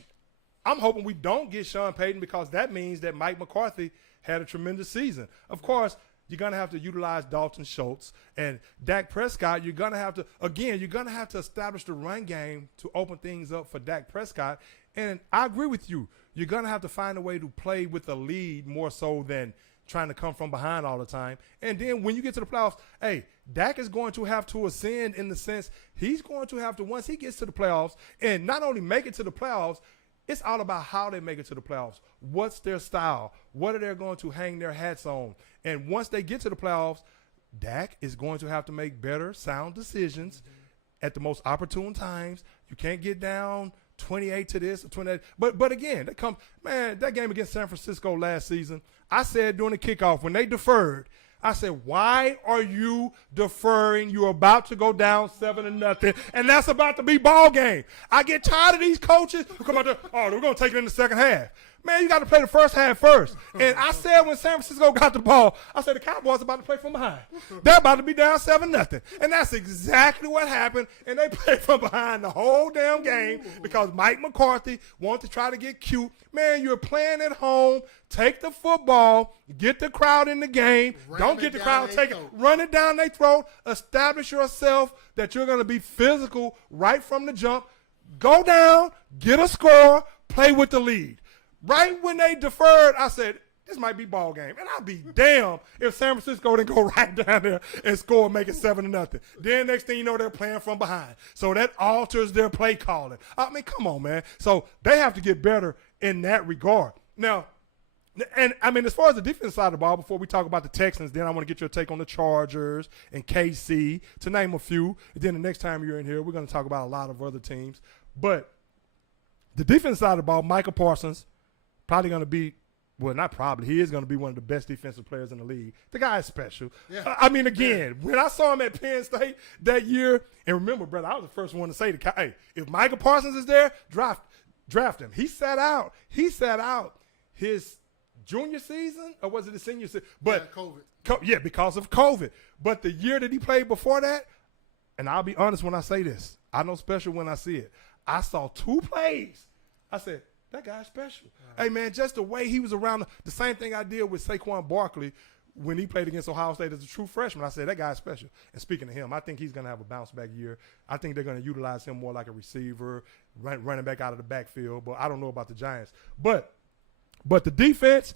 I'm hoping we don't get Sean Payton because that means that Mike McCarthy had a tremendous season. Of course, you're going to have to utilize Dalton Schultz and Dak Prescott. You're going to have to establish the run game to open things up for Dak Prescott. And I agree with you. You're going to have to find a way to play with the lead more so than trying to come from behind all the time. And then when you get to the playoffs, hey, Dak is going to have to ascend in the sense he's going to have to, once he gets to the playoffs, and not only make it to the playoffs, it's all about how they make it to the playoffs. What's their style? What are they going to hang their hats on? And once they get to the playoffs, Dak is going to have to make better, sound decisions at the most opportune times. You can't get down 28 to this or 28. But again, that game against San Francisco last season, I said during the kickoff when they deferred, I said, why are you deferring? You're about to go down 7-0, and that's about to be ball game. I get tired of these coaches who come out there, oh, we're going to take it in the second half. Man, you got to play the first half first. And I said when San Francisco got the ball, I said the Cowboys are about to play from behind. They're about to be down 7-0. And that's exactly what happened. And they played from behind the whole damn game because Mike McCarthy wanted to try to get cute. Man, you're playing at home. Take the football. Get the crowd in the game. Don't get the crowd. Take it. Run it down their throat. Establish yourself that you're going to be physical right from the jump. Go down. Get a score. Play with the lead. Right when they deferred, I said, this might be ball game. And I'll be damned if San Francisco didn't go right down there and score and make it 7-0. Then next thing you know, they're playing from behind. So that alters their play calling. I mean, come on, man. So they have to get better in that regard. Now, and I mean, as far as the defense side of the ball, before we talk about the Texans, then I want to get your take on the Chargers and KC, to name a few. And then the next time you're in here, we're going to talk about a lot of other teams. But the defense side of the ball, Micah Parsons, probably going to be, well, not probably, he is going to be one of the best defensive players in the league. The guy is special. Yeah. I mean, again, when I saw him at Penn State that year, and remember, brother, I was the first one to say, hey, if Micah Parsons is there, draft him. He sat out his junior season, or was it his senior season? But COVID. Because of COVID. But the year that he played before that, and I'll be honest when I say this, I know special when I see it. I saw 2 plays. I said, that guy's special. Right. Hey, man, just the way he was around, the same thing I did with Saquon Barkley when he played against Ohio State as a true freshman. I said, that guy's special. And speaking of him, I think he's going to have a bounce-back year. I think they're going to utilize him more like a receiver, running back out of the backfield. But I don't know about the Giants. But the defense,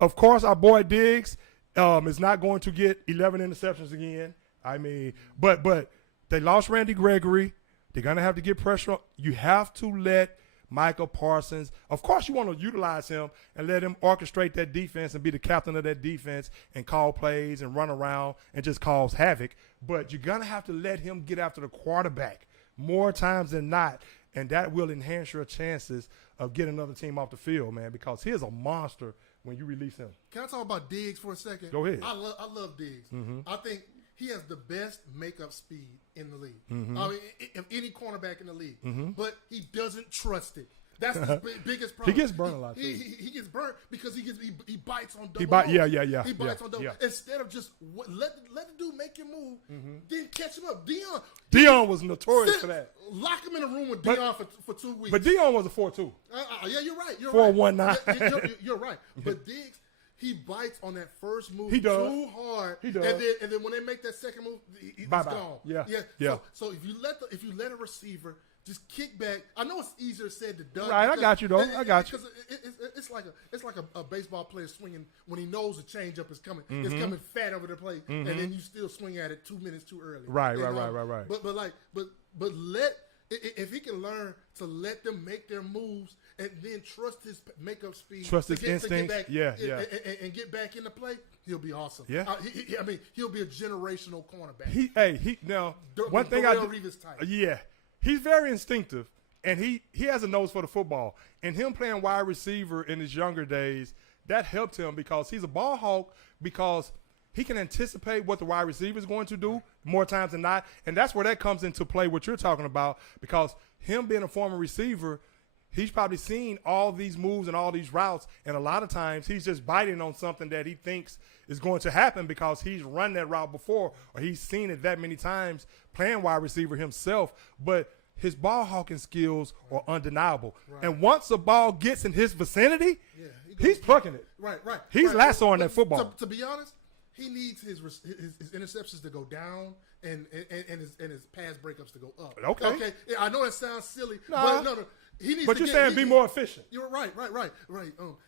of course, our boy Diggs is not going to get 11 interceptions again. I mean, but they lost Randy Gregory. They're going to have to get pressure. You have to let Micah Parsons, of course you want to utilize him and let him orchestrate that defense and be the captain of that defense and call plays and run around and just cause havoc. But you're going to have to let him get after the quarterback more times than not, and that will enhance your chances of getting another team off the field, man, because he is a monster when you release him. Can I talk about Diggs for a second? Go ahead. I love Diggs. Mm-hmm. I think he has the best makeup speed in the league. Mm-hmm. I mean, of any cornerback in the league. Mm-hmm. But he doesn't trust it. That's the biggest problem. He gets burned a lot, too. He gets burnt because he bites on double. He bite, moves. yeah. He bites on double. Yeah. Instead of just let the dude make your move, then catch him up. Dion was notorious for that. Lock him in a room with But- Dion for 2 weeks. But Dion was a 4-2. Yeah, you're right. You're 4-1-9. right. You're right. But Diggs, he bites on that first move He does. too hard. He does. And then when they make that second move, he's Bye-bye. gone. Yeah. So if you let a receiver just kick back, I know it's easier said than done. Right, I got you, though. I got you. Because it's like a baseball player swinging when he knows the changeup is coming. Mm-hmm. It's coming fat over the plate, and then you still swing at it 2 minutes too early. Right. But if he can learn to let them make their moves and then trust his makeup speed, Trust to his get instincts, back, yeah. and get back into play, he'll be awesome. Yeah. I mean, he'll be a generational cornerback. One thing Darrelle Revis type. he's very instinctive, and he has a nose for the football. And him playing wide receiver in his younger days, that helped him because he's a ball hawk, because he can anticipate what the wide receiver is going to do more times than not. And that's where that comes into play, what you're talking about, because him being a former receiver, he's probably seen all these moves and all these routes, and a lot of times he's just biting on something that he thinks is going to happen because he's run that route before, or he's seen it that many times playing wide receiver himself. But his ball hawking skills are undeniable. Right. And once a ball gets in his vicinity, he's plucking it. Right. He's lassoing that football. To be honest, he needs his interceptions to go down and his pass breakups to go up. Okay. Yeah, I know that sounds silly, Nah. but no. He needs But to you're saying be more efficient. You're right.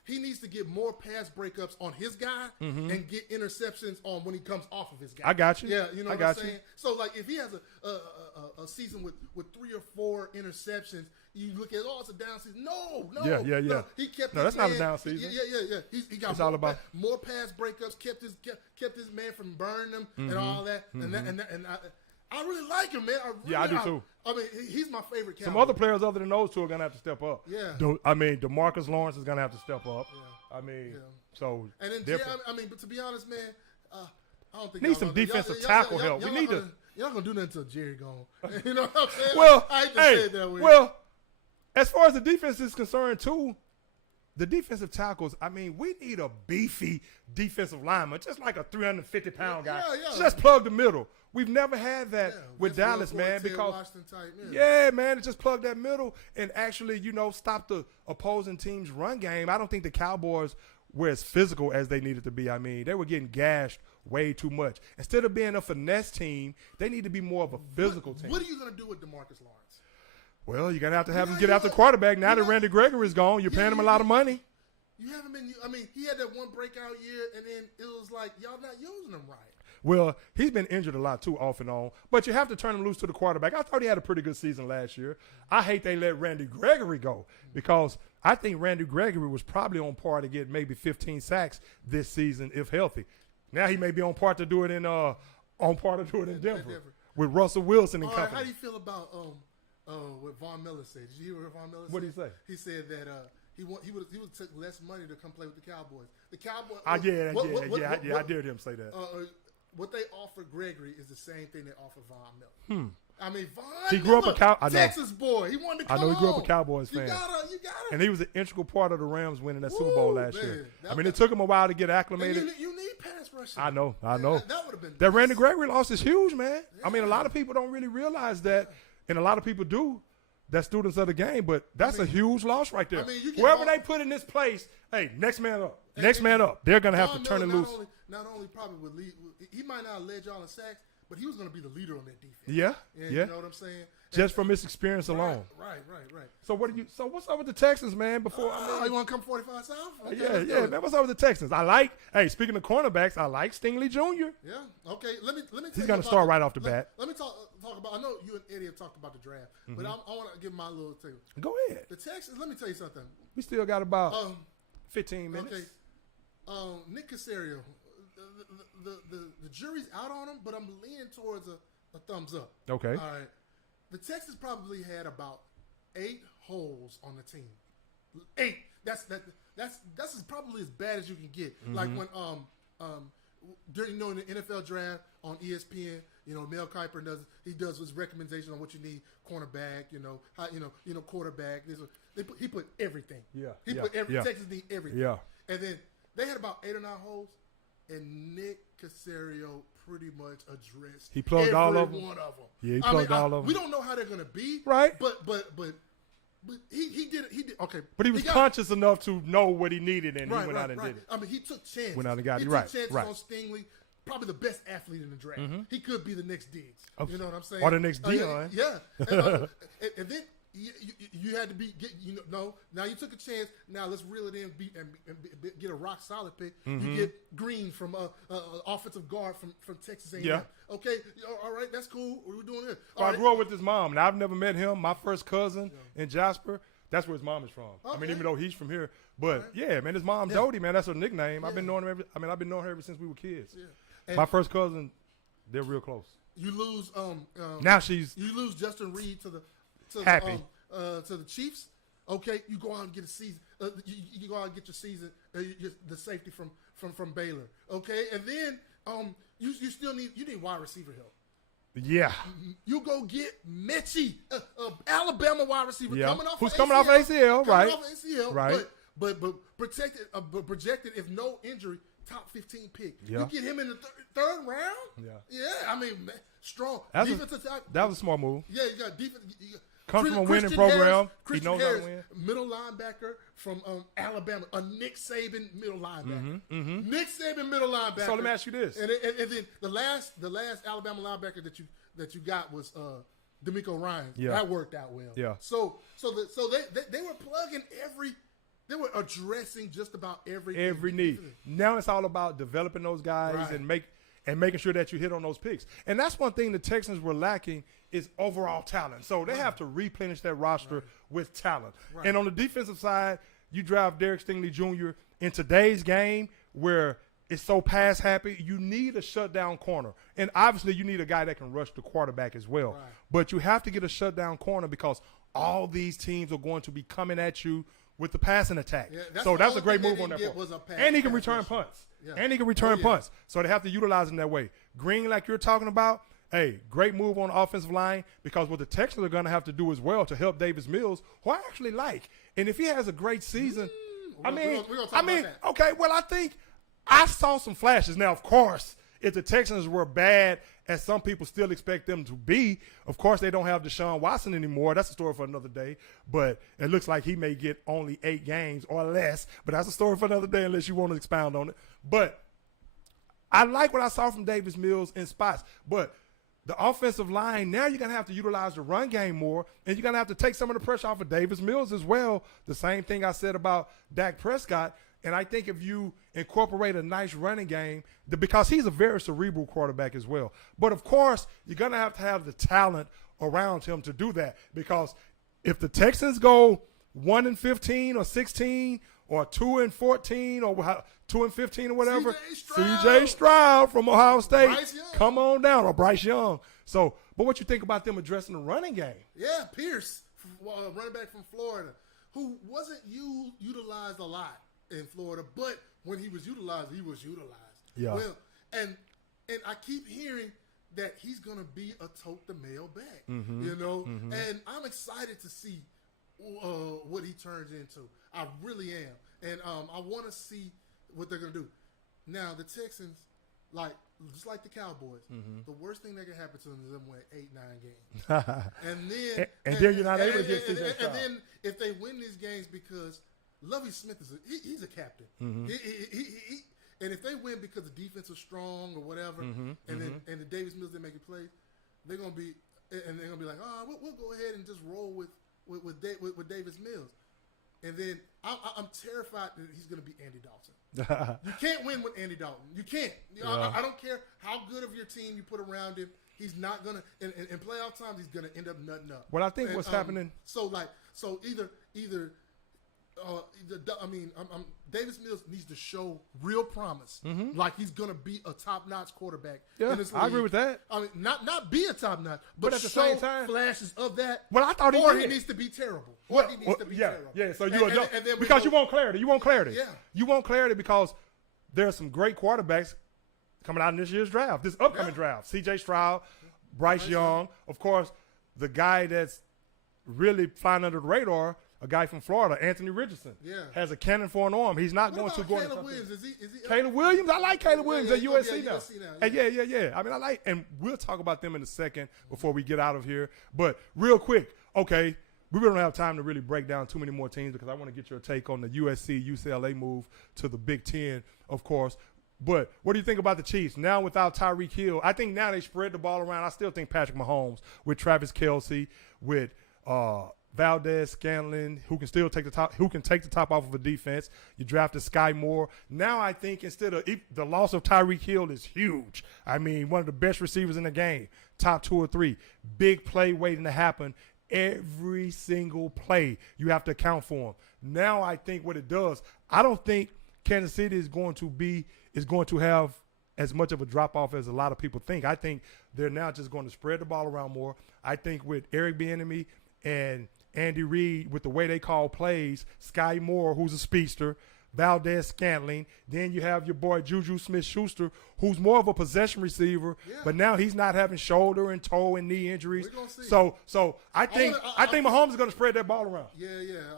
He needs to get more pass breakups on his guy and get interceptions on when he comes off of his guy. I got you. Yeah, you know I what got I'm saying? So, like, if he has a season with 3 or 4 interceptions, you look at, it's a down season. No. Yeah. He kept. No, his that's not a man- down season. Yeah. He got It's more, all about- more pass breakups. Kept his man from burning them and all that. And I really like him, man. I do too. I mean, he's my favorite. Some Cowboy. other players other than those two are going to have to step up. Yeah. DeMarcus Lawrence is going to have to step up. Yeah. So And then, different. but to be honest, man, I don't think Need y'all some gonna- defensive y'all- tackle y'all- help. y'all We need not to. Y'all gonna do nothing until Jerry gone. You know what I'm saying? Well, I hate to say it that way. well, as far as the defense is concerned, too, the defensive tackles, I mean, we need a beefy defensive lineman, just like a 350-pound guy. Yeah. Just plug the middle. We've never had that with Vince Dallas, Wilfork, man, Ted because Washington type, yeah, man, just plug that middle and actually, stop the opposing team's run game. I don't think the Cowboys were as physical as they needed to be. I mean, they were getting gashed way too much. Instead of being a finesse team, they need to be more of a physical team. What are you gonna do with DeMarcus Lawrence? Well, you're going to have him get after the quarterback. Now that Randy Gregory is gone, you're paying him a lot of money. You haven't been. I mean, he had that one breakout year, and then it was like y'all not using him right. Well, he's been injured a lot, too, off and on. But you have to turn him loose to the quarterback. I thought he had a pretty good season last year. I hate they let Randy Gregory go because I think Randy Gregory was probably on par to get maybe 15 sacks this season if healthy. Now he may be on par to do it in Denver with Russell Wilson and All right, company. how do you feel about what Von Miller said? Did you hear what Von Miller said? What did he say? He said that he would take less money to come play with the Cowboys. The Cowboys. I did him say that. What they offer Gregory is the same thing they offer Von Miller. I mean, Von He grew up a Miller, I know. Texas boy. He wanted to come I know he grew up a home. Cowboys fan. You gotta. And he was an integral part of the Rams winning that Super Bowl last year. man. I mean, it took him a while to get And acclimated. you need pass rushing. I know. That would have been. That Randy Gregory loss is huge, man. I mean, a lot of people don't really realize that, and a lot of people do. That's students of the game, but that's a huge loss right there. I mean, you get whoever Von- they put in this place, hey, next man up. Next man up. They're going to have to Von turn it Miller loose. Not only probably would lead, he might not have led y'all in sacks, but he was going to be the leader on that defense. Yeah. You know what I'm saying? Just from his experience alone. Right. So what's up with the Texans, man? Before You want to come 45 South? Okay, yeah, let's do it. man. What's up with the Texans? Speaking of cornerbacks, I like Stingley Jr. Yeah. Okay. Let me. He's going to start right off the bat. Let me talk about. I know you and Eddie have talked about the draft, but I want to give my little thing. Go ahead. The Texans. Let me tell you something. We still got about 15 minutes. Okay. Nick Caserio. The jury's out on him, but I'm leaning towards a thumbs up. Okay. All right. The Texans probably had about 8 holes on the team. 8. That's probably as bad as you can get. Like when during in the NFL draft on ESPN, Mel Kiper does his recommendation on what you need, cornerback, quarterback. He put everything. Yeah. He put Texas need everything. Yeah. And then they had about 8 or 9 holes, and Nick Caserio pretty much addressed. He plugged all of them. One of them. Yeah, he plugged all of them. We don't know how they're gonna be, right? But he did it. He did okay. But he was conscious enough to know what he needed, and he went out and did it. I mean, he took chances. Went out and got it. He Right. took chances Right. on Stingley. Probably the best athlete in the draft. He could be the next Diggs. You know what I'm saying? Or the next Dion. Yeah. And then you had to now you took a chance. Now let's reel it in and get a rock solid pick. You get Green from offensive guard from Texas A&M. Yeah. Okay. All right. That's cool. We're doing this. So I grew up with his mom, and I've never met him. My first cousin in Jasper, that's where his mom is from. Okay. I mean, even though he's from here, but yeah, man, his mom Jody, man, that's her nickname. I've been knowing him. I've been knowing her ever since we were kids. Yeah. My first cousin, they're real close. You lose. Now she's Justin Reed to the happy. To the Chiefs. Okay, you go out and get a season. You go out and get your season. The safety from Baylor. Okay, and then you still need wide receiver help. Yeah. You go get Mechie, Alabama wide receiver coming off. Who's of coming off ACL, right? Coming off ACL, right. But projected if no injury, top 15 pick. Yeah. You get him in the third round. Yeah. I mean, man, strong. That was a smart move. Yeah, you got defense. Comes from a winning program. He knows how to win. Middle linebacker from Alabama, a Nick Saban middle linebacker. Nick Saban middle linebacker. So let me ask you this. And then the last Alabama linebacker that you got was D'Amico Ryan. Yeah. That worked out well. Yeah. So they were plugging they were addressing just about every need. Now it's all about developing those guys and making sure that you hit on those picks. And that's one thing the Texans were lacking is overall talent. So they have to replenish that roster with talent. And on the defensive side, you drive Derek Stingley Jr. in today's game where it's so pass happy, you need a shutdown corner. And obviously you need a guy that can rush the quarterback as well. Right. But you have to get a shutdown corner because all these teams are going to be coming at you with the passing attack. Yeah, so that's a great move on that part. And he can return punts. Yeah. And he can return punts. So they have to utilize him that way. Green, like you're talking about, hey, great move on the offensive line because what the Texans are going to have to do as well to help Davis Mills, who I actually like. And if he has a great season, we're gonna talk about that. Okay, well, I think I saw some flashes. Now, of course, if the Texans were bad, as some people still expect them to be, of course they don't have Deshaun Watson anymore. That's a story for another day. But it looks like he may get only 8 games or less. But that's a story for another day unless you want to expound on it. But I like what I saw from Davis Mills in spots. But the offensive line, now you're going to have to utilize the run game more, and you're going to have to take some of the pressure off of Davis Mills as well. The same thing I said about Dak Prescott. And I think if you incorporate a nice running game, because he's a very cerebral quarterback as well. But, of course, you're going to have the talent around him to do that. Because if the Texans go 1-15 or 16 or 2-14 or 2-15 or whatever, C.J. Stroud from Ohio State, come on down, or Bryce Young. So, but what you think about them addressing the running game? Yeah, Pierce, running back from Florida, who wasn't utilized a lot in Florida, but when he was utilized, he was utilized. Yeah. Well, and I keep hearing that he's gonna be a tote the mail back. And I'm excited to see what he turns into. I really am, and I want to see what they're gonna do. Now the Texans, just like the Cowboys, the worst thing that can happen to them is them win 8-9 games, and then you're not able to get C.J. Stroud. And then if they win these games because Lovie Smith he's a captain. He and if they win because the defense is strong or whatever, and the Davis Mills didn't make a play, they're gonna be like, we'll go ahead and just roll with Davis Mills, and then I'm terrified that he's gonna be Andy Dalton. You can't win with Andy Dalton. You can't. I don't care how good of your team you put around him. He's not gonna in playoff times. He's gonna end up nutting up. Well, I think what's happening. So either. Davis Mills needs to show real promise, like he's gonna be a top-notch quarterback. Yeah, in this league. I agree with that. I mean, not be a top-notch, but at the show same time, flashes of that. Well, I thought he needs to be terrible. Terrible. Yeah. So because you want clarity. You want clarity. Yeah. You want clarity because there are some great quarterbacks. coming out in this year's draft, this upcoming draft. C.J. Stroud, Bryce Young, of course, the guy that's really flying under the radar, a guy from Florida, Anthony Richardson, has a cannon for an arm. He's not going to go. Caleb Williams? Is he Caleb Williams, I like Caleb Williams at USC now. USC now. Hey, I mean, I like, and we'll talk about them in a second before we get out of here. But real quick, okay, we really don't have time to really break down too many more teams because I want to get your take on the USC UCLA move to the Big Ten, of course. But what do you think about the Chiefs now without Tyreek Hill? I think now they spread the ball around. I still think Patrick Mahomes with Travis Kelce, with Valdez Scanlon, who can take the top off of a defense. You drafted Sky Moore. Now I think instead of the loss of Tyreek Hill is huge. I mean, one of the best receivers in the game, top 2 or 3, big play waiting to happen. Every single play you have to account for him. Now I think what it does, I don't think Kansas City is going to have as much of a drop off as a lot of people think. I think they're now just going to spread the ball around more. I think with Eric Bieniemy and Andy Reid, with the way they call plays, Sky Moore, who's a speedster, Valdez Scantling, then you have your boy Juju Smith-Schuster, who's more of a possession receiver, but now he's not having shoulder and toe and knee injuries. So I think Mahomes is going to spread that ball around. Yeah.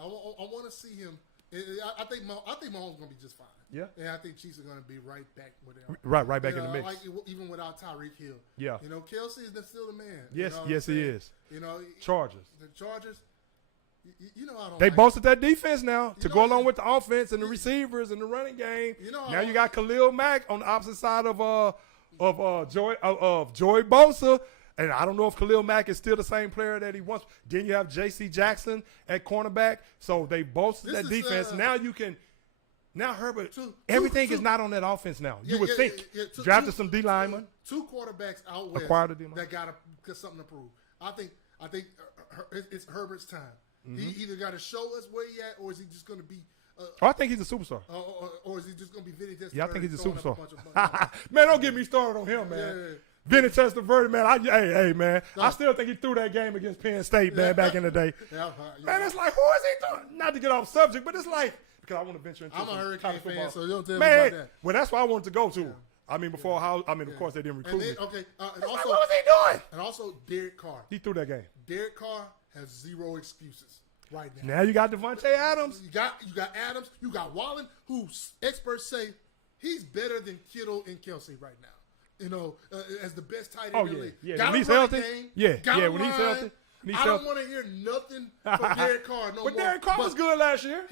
I want to see him. I think Mahomes is going to be just fine. Yeah. And I think Chiefs are going to be right back where they are. Right back in the mix. Like, even without Tyreek Hill. Yeah. Kelce is still the man. Yes, he is. Chargers. The Chargers. I don't. They boasted that defense now to go along with the offense and the receivers and the running game. Now you got Khalil Mack on the opposite side of Joey Bosa, and I don't know if Khalil Mack is still the same player that he once. Then you have J.C. Jackson at cornerback. So they boasted that defense. Now Herbert, everything is not on that offense now. You would think drafted some D linemen, 2 quarterbacks out west acquired a D lineman that got something to prove. I think it's Herbert's time. He either got to show us where he at, or is he just going to be? I think he's a superstar. Or is he just going to be Vinny Testaverde? Yeah, I think he's a superstar. Man, don't get me started on him, man. Vinny Testaverde, man. Hey, man. I still think he threw that game against Penn State, man, back in the day. Man, it's like, who is he doing? Not to get off subject, but it's like, because I want to venture into I'm a Hurricane fan, football. so don't tell me about that. Well, that's why I wanted to go to. I mean, of course, they didn't recruit me. Okay. And also, what was he doing? And also, Derek Carr. He threw that game. Derek Carr has 0 excuses right now. Now you got Devontae Adams. You got Adams. You got Wallen, who experts say he's better than Kittle and Kelce right now. As the best tight end in the league. When he's healthy. When he's healthy. I don't want to hear nothing from Derek Carr no more. But Derek Carr was good last year.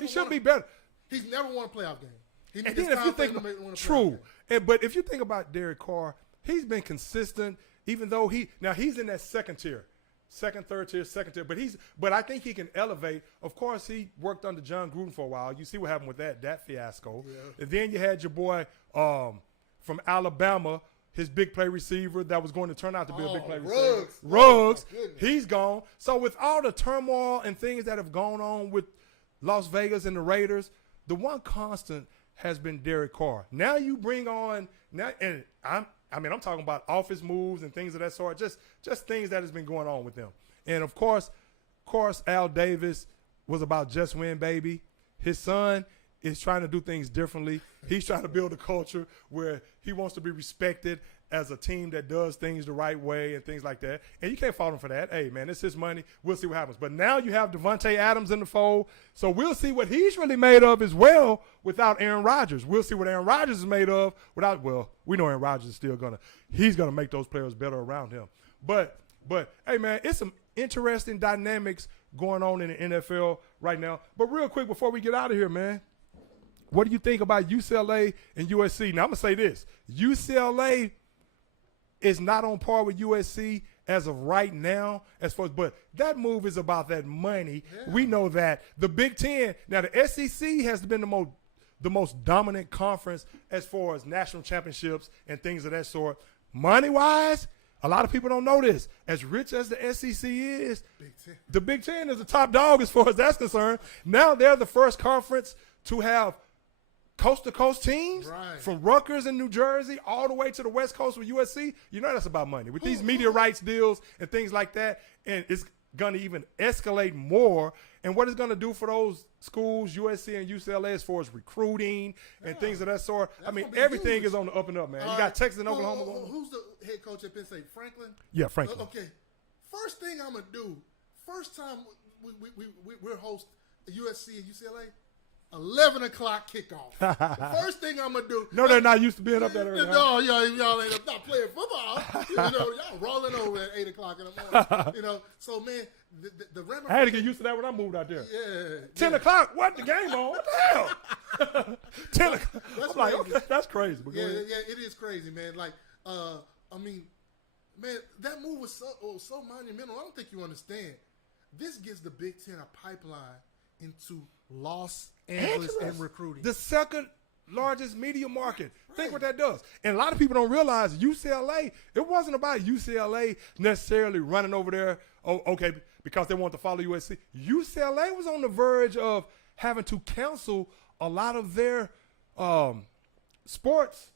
He should be better. He's never won a playoff game. And then if you think but if you think about Derek Carr, he's been consistent, even though he's in that second tier, third tier. But I think he can elevate. Of course, he worked under John Gruden for a while. You see what happened with that fiasco. Yeah. And then you had your boy from Alabama, his big play receiver that was going to turn out to be a big play receiver. Ruggs. He's gone. So with all the turmoil and things that have gone on with Las Vegas and the Raiders, the one constant has been Derek Carr. Now you bring on and I'm talking about office moves and things of that sort, just things that has been going on with them. And of course, Al Davis was about just win, baby. His son is trying to do things differently. He's trying to build a culture where he wants to be respected as a team that does things the right way and things like that. And you can't fault him for that. Hey, man, it's his money. We'll see what happens. But now you have Devontae Adams in the fold, so we'll see what he's really made of as well without Aaron Rodgers. We'll see what Aaron Rodgers is made of without – well, we know Aaron Rodgers is still going to – he's going to make those players better around him. But, hey, man, it's some interesting dynamics going on in the NFL right now. But real quick before we get out of here, man, what do you think about UCLA and USC? Now, I'm going to say this. UCLA – is not on par with USC as of right now, but that move is about that money. Yeah. We know that. The Big Ten, now the SEC has been the most dominant conference as far as national championships and things of that sort. Money-wise, a lot of people don't know this. As rich as the SEC is, the Big Ten is the top dog as far as that's concerned. Now they're the first conference to have coast-to-coast teams from Rutgers in New Jersey all the way to the West Coast with USC. You know that's about money. With these media rights deals and things like that, and going to even escalate more. And what it's going to do for those schools, USC and UCLA, as far as recruiting and things of that sort. I mean, everything is on the up and up, man. You got Texas and Oklahoma going. Who's the head coach at Penn State? Franklin? Yeah, Franklin. Okay. First thing I'm going to do, first time we're host USC and UCLA, 11 o'clock kickoff. The first thing I'm going to do. No, they're not used to being up that early. No, y'all ain't not playing football. Y'all rolling over at 8 o'clock in the morning. So, man, the I had to get used to that when I moved out there. Yeah. 10 o'clock? What? The game on? What the hell? 10 o'clock. That's I'm like, crazy. okay, that's crazy. But go Yeah, ahead. it is crazy, man. Like, I mean, man, that move was so monumental. I don't think you understand. This gives the Big Ten a pipeline into Los Angeles and recruiting. The second largest media market. Think what that does. And a lot of people don't realize UCLA, it wasn't about UCLA necessarily running over there, because they want to follow USC. UCLA was on the verge of having to cancel a lot of their sports,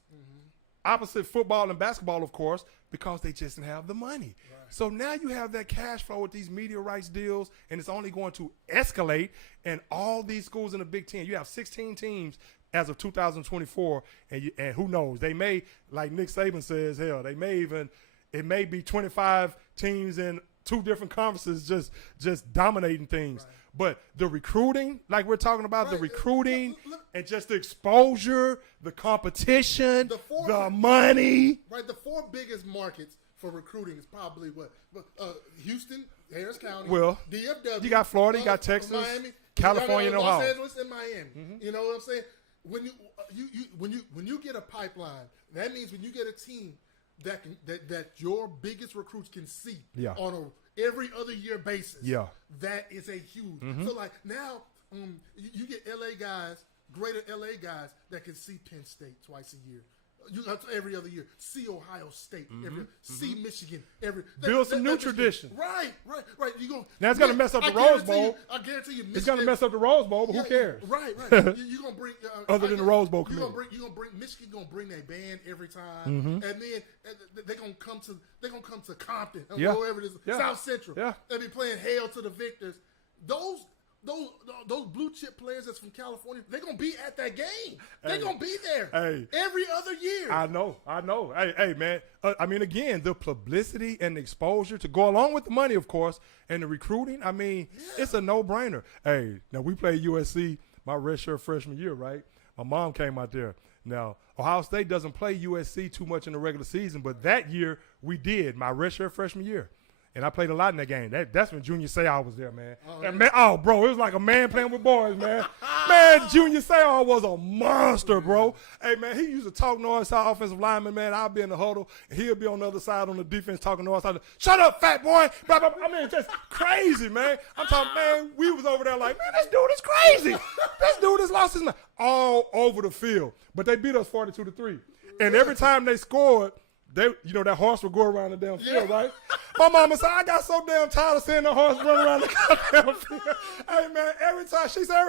opposite football and basketball, of course, because they just didn't have the money. Right. So now you have that cash flow with these media rights deals, and it's only going to escalate. And all these schools in the Big Ten, you have 16 teams as of 2024, and who knows? They may, like Nick Saban says, hell, it may be 25 teams in 2 different conferences just dominating things. Right. But the recruiting, like we're talking about, the recruiting and just the exposure, the competition, the money. Right, the 4 biggest markets for recruiting is probably what? Houston, Harris County, well, DFW. You got Florida, you got Texas, Miami, California, and Ohio. Los Angeles and Miami. Mm-hmm. You know what I'm saying? When you get a pipeline, that means when you get a team that your biggest recruits can see on a every other year basis. Yeah, that is a huge. So like now, you get LA guys, greater LA guys that can see Penn State twice a year. Every other year, see Ohio State, see Michigan, build some new tradition. Right. You gonna now it's gonna mess up the Rose Bowl. I guarantee you, Michigan, it's gonna mess up the Rose Bowl, but who cares? Right. You gonna bring other than the Rose Bowl committee. You gonna bring Michigan gonna bring their band every time, and then they're gonna come to Compton, or wherever it is, South Central. Yeah, they be playing Hail to the Victors. Those blue chip players that's from California, they're going to be at that game. They're going to be there every other year. I know. Hey, man. I mean, again, the publicity and the exposure to go along with the money, of course, and the recruiting, I mean, it's a no-brainer. Hey, now we played USC my redshirt freshman year, right? My mom came out there. Now, Ohio State doesn't play USC too much in the regular season, but that year we did, my redshirt freshman year. And I played a lot in that game. That's when Junior Seau was there, man. Bro, it was like a man playing with boys, man. Man, Junior Seau was a monster, bro. Hey, man, he used to talk noise to our offensive lineman, man. I'll be in the huddle, and he'll be on the other side on the defense talking noise. Shut up, fat boy. Blah, blah, blah. I mean, just crazy, man. I'm talking, man, we was over there like, man, this dude is crazy. This dude has lost his mind. All over the field. But they beat us 42-3. And every time they scored, that horse would go around the damn field, right? My mama said, I got so damn tired of seeing the horse run around the goddamn field. Hey, man, every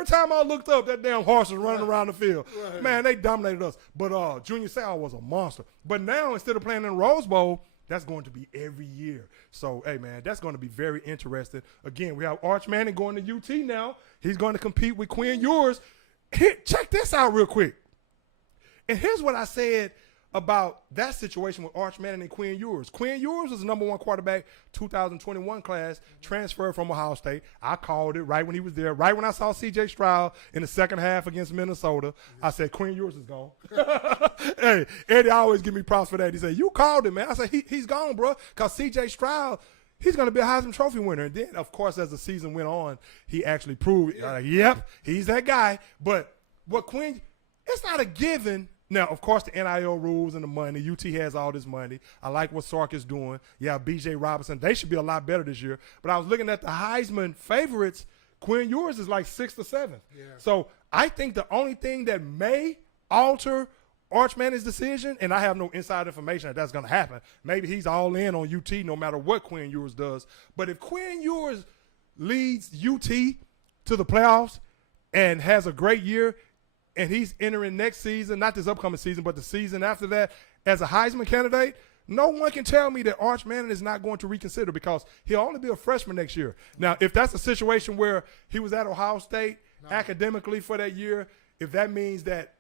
time I looked up, that damn horse was running around the field. Right. Man, they dominated us. But Junior Seau was a monster. But now, instead of playing in the Rose Bowl, that's going to be every year. So, hey, man, that's going to be very interesting. Again, we have Arch Manning going to UT now. He's going to compete with Quinn Ewers. Here, check this out real quick. And here's what I said about that situation with Arch Manning and Quinn Ewers. Quinn Ewers was the number 1 quarterback 2021 class, transferred from Ohio State. I called it right when he was there. Right when I saw C.J. Stroud in the second half against Minnesota, I said, Quinn Ewers is gone. Hey, Eddie always give me props for that. He said, you called him, man. I said, he's gone, bro, because C.J. Stroud, he's going to be a Heisman Trophy winner. And then, of course, as the season went on, he actually proved, yep, he's that guy. But what Quinn, it's not a given. Now, of course, the NIL rules and the money. UT has all this money. I like what Sark is doing. Yeah, B.J. Robinson. They should be a lot better this year. But I was looking at the Heisman favorites. Quinn Ewers is like 6th or 7th. Yeah. So I think the only thing that may alter Arch Manning's decision, and I have no inside information that that's going to happen. Maybe he's all in on UT no matter what Quinn Ewers does. But if Quinn Ewers leads UT to the playoffs and has a great year, and he's entering next season, not this upcoming season, but the season after that, as a Heisman candidate, no one can tell me that Arch Manning is not going to reconsider because he'll only be a freshman next year. Now, if that's a situation where he was at Ohio State academically for that year, if that means that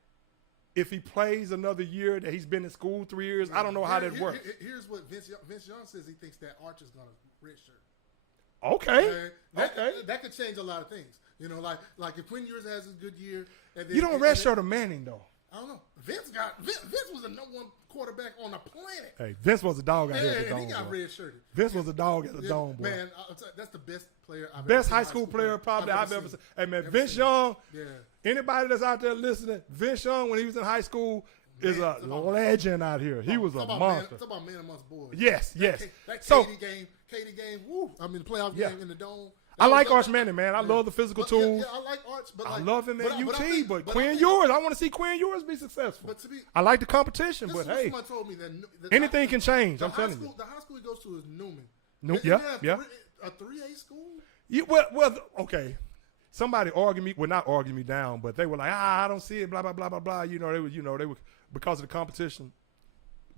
if he plays another year that he's been in school 3 years, I don't know how that works. Here's what Vince Young says. He thinks that Arch is going to redshirt. Okay. That could change a lot of things. You know, like if Quinn Ewers has a good year. And then, You don't redshirt a Manning, though. I don't know. Vince was the number one quarterback on the planet. Hey, Vince was a dog out Yeah, here at the and Dome. he got boy. redshirted. Vince was a dog at the Yeah, Dome, boy. Man, that's the best player I've ever Best seen. high school player probably I've ever seen. Hey, man, Ever Vince seen. Young, Yeah. anybody that's out there listening, Vince Young, when he was in high school, is a legend out here. He was a monster. Talk about man amongst boys. Yes, yes. That So, Katie game, woo. I mean, the playoff Yeah. game in the Dome. I like Arch Manning, man. I love the physical But, tools. Yeah, I like Arch, but I like, love him at I UT, think- but I Quinn think- Ewers, I want to see Quinn Ewers be successful. But to be, I like the competition, this but is what hey, someone told me that anything can change. the I'm high telling school, you. The high school he goes to is Newman. No, Isn't yeah, that yeah. A 3A school? Well, okay. Somebody argued me, well, not argue me down, but they were like, I don't see it, blah blah blah blah blah. They were because of the competition.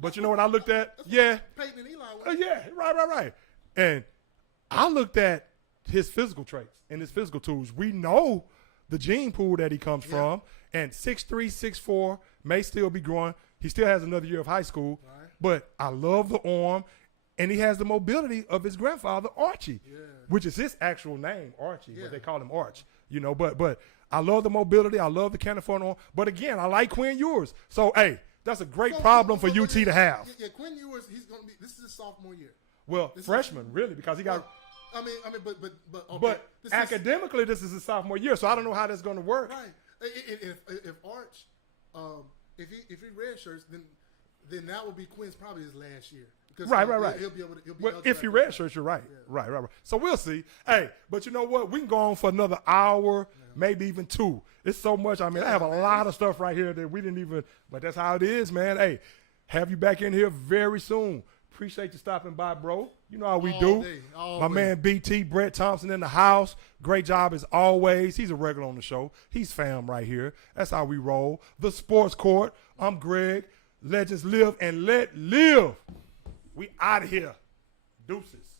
But you know what I looked at? Yeah, Peyton and Eli. yeah, right. And I looked at his physical traits and his physical tools. We know the gene pool that he comes from, and 6'3", 6'4", may still be growing. He still has another year of high school, but I love the arm, and he has the mobility of his grandfather, Archie, which is his actual name, Archie, but they call him Arch. But I love the mobility. I love the cannon for an arm. But again, I like Quinn Ewers. So, hey, that's a great problem for UT to have. Yeah, Quinn Ewers, he's going to be. This is his sophomore year. Well, freshman, really, because he got. I mean, but okay. But This is- academically, this is his sophomore year, so I don't know how that's going to work. right? If Arch, if he redshirts, then that will be Quinn's probably his last year. Because Right. He'll be able to. He'll be Well, eligible if he after that. redshirts, you're right. Right. So we'll see. Hey, but you know what? We can go on for another hour, maybe even 2. It's so much. I mean, I have a lot of stuff right here that we didn't even, but that's how it is, man. Hey, have you back in here very soon. Appreciate you stopping by, bro. You know how we do. All My day. man BT, Brett Thompson in the house. Great job as always. He's a regular on the show. He's fam right here. That's how we roll. The Sports Court. I'm Greg. Legends live and let live. We out of here. Deuces.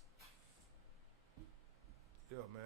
Yeah, man.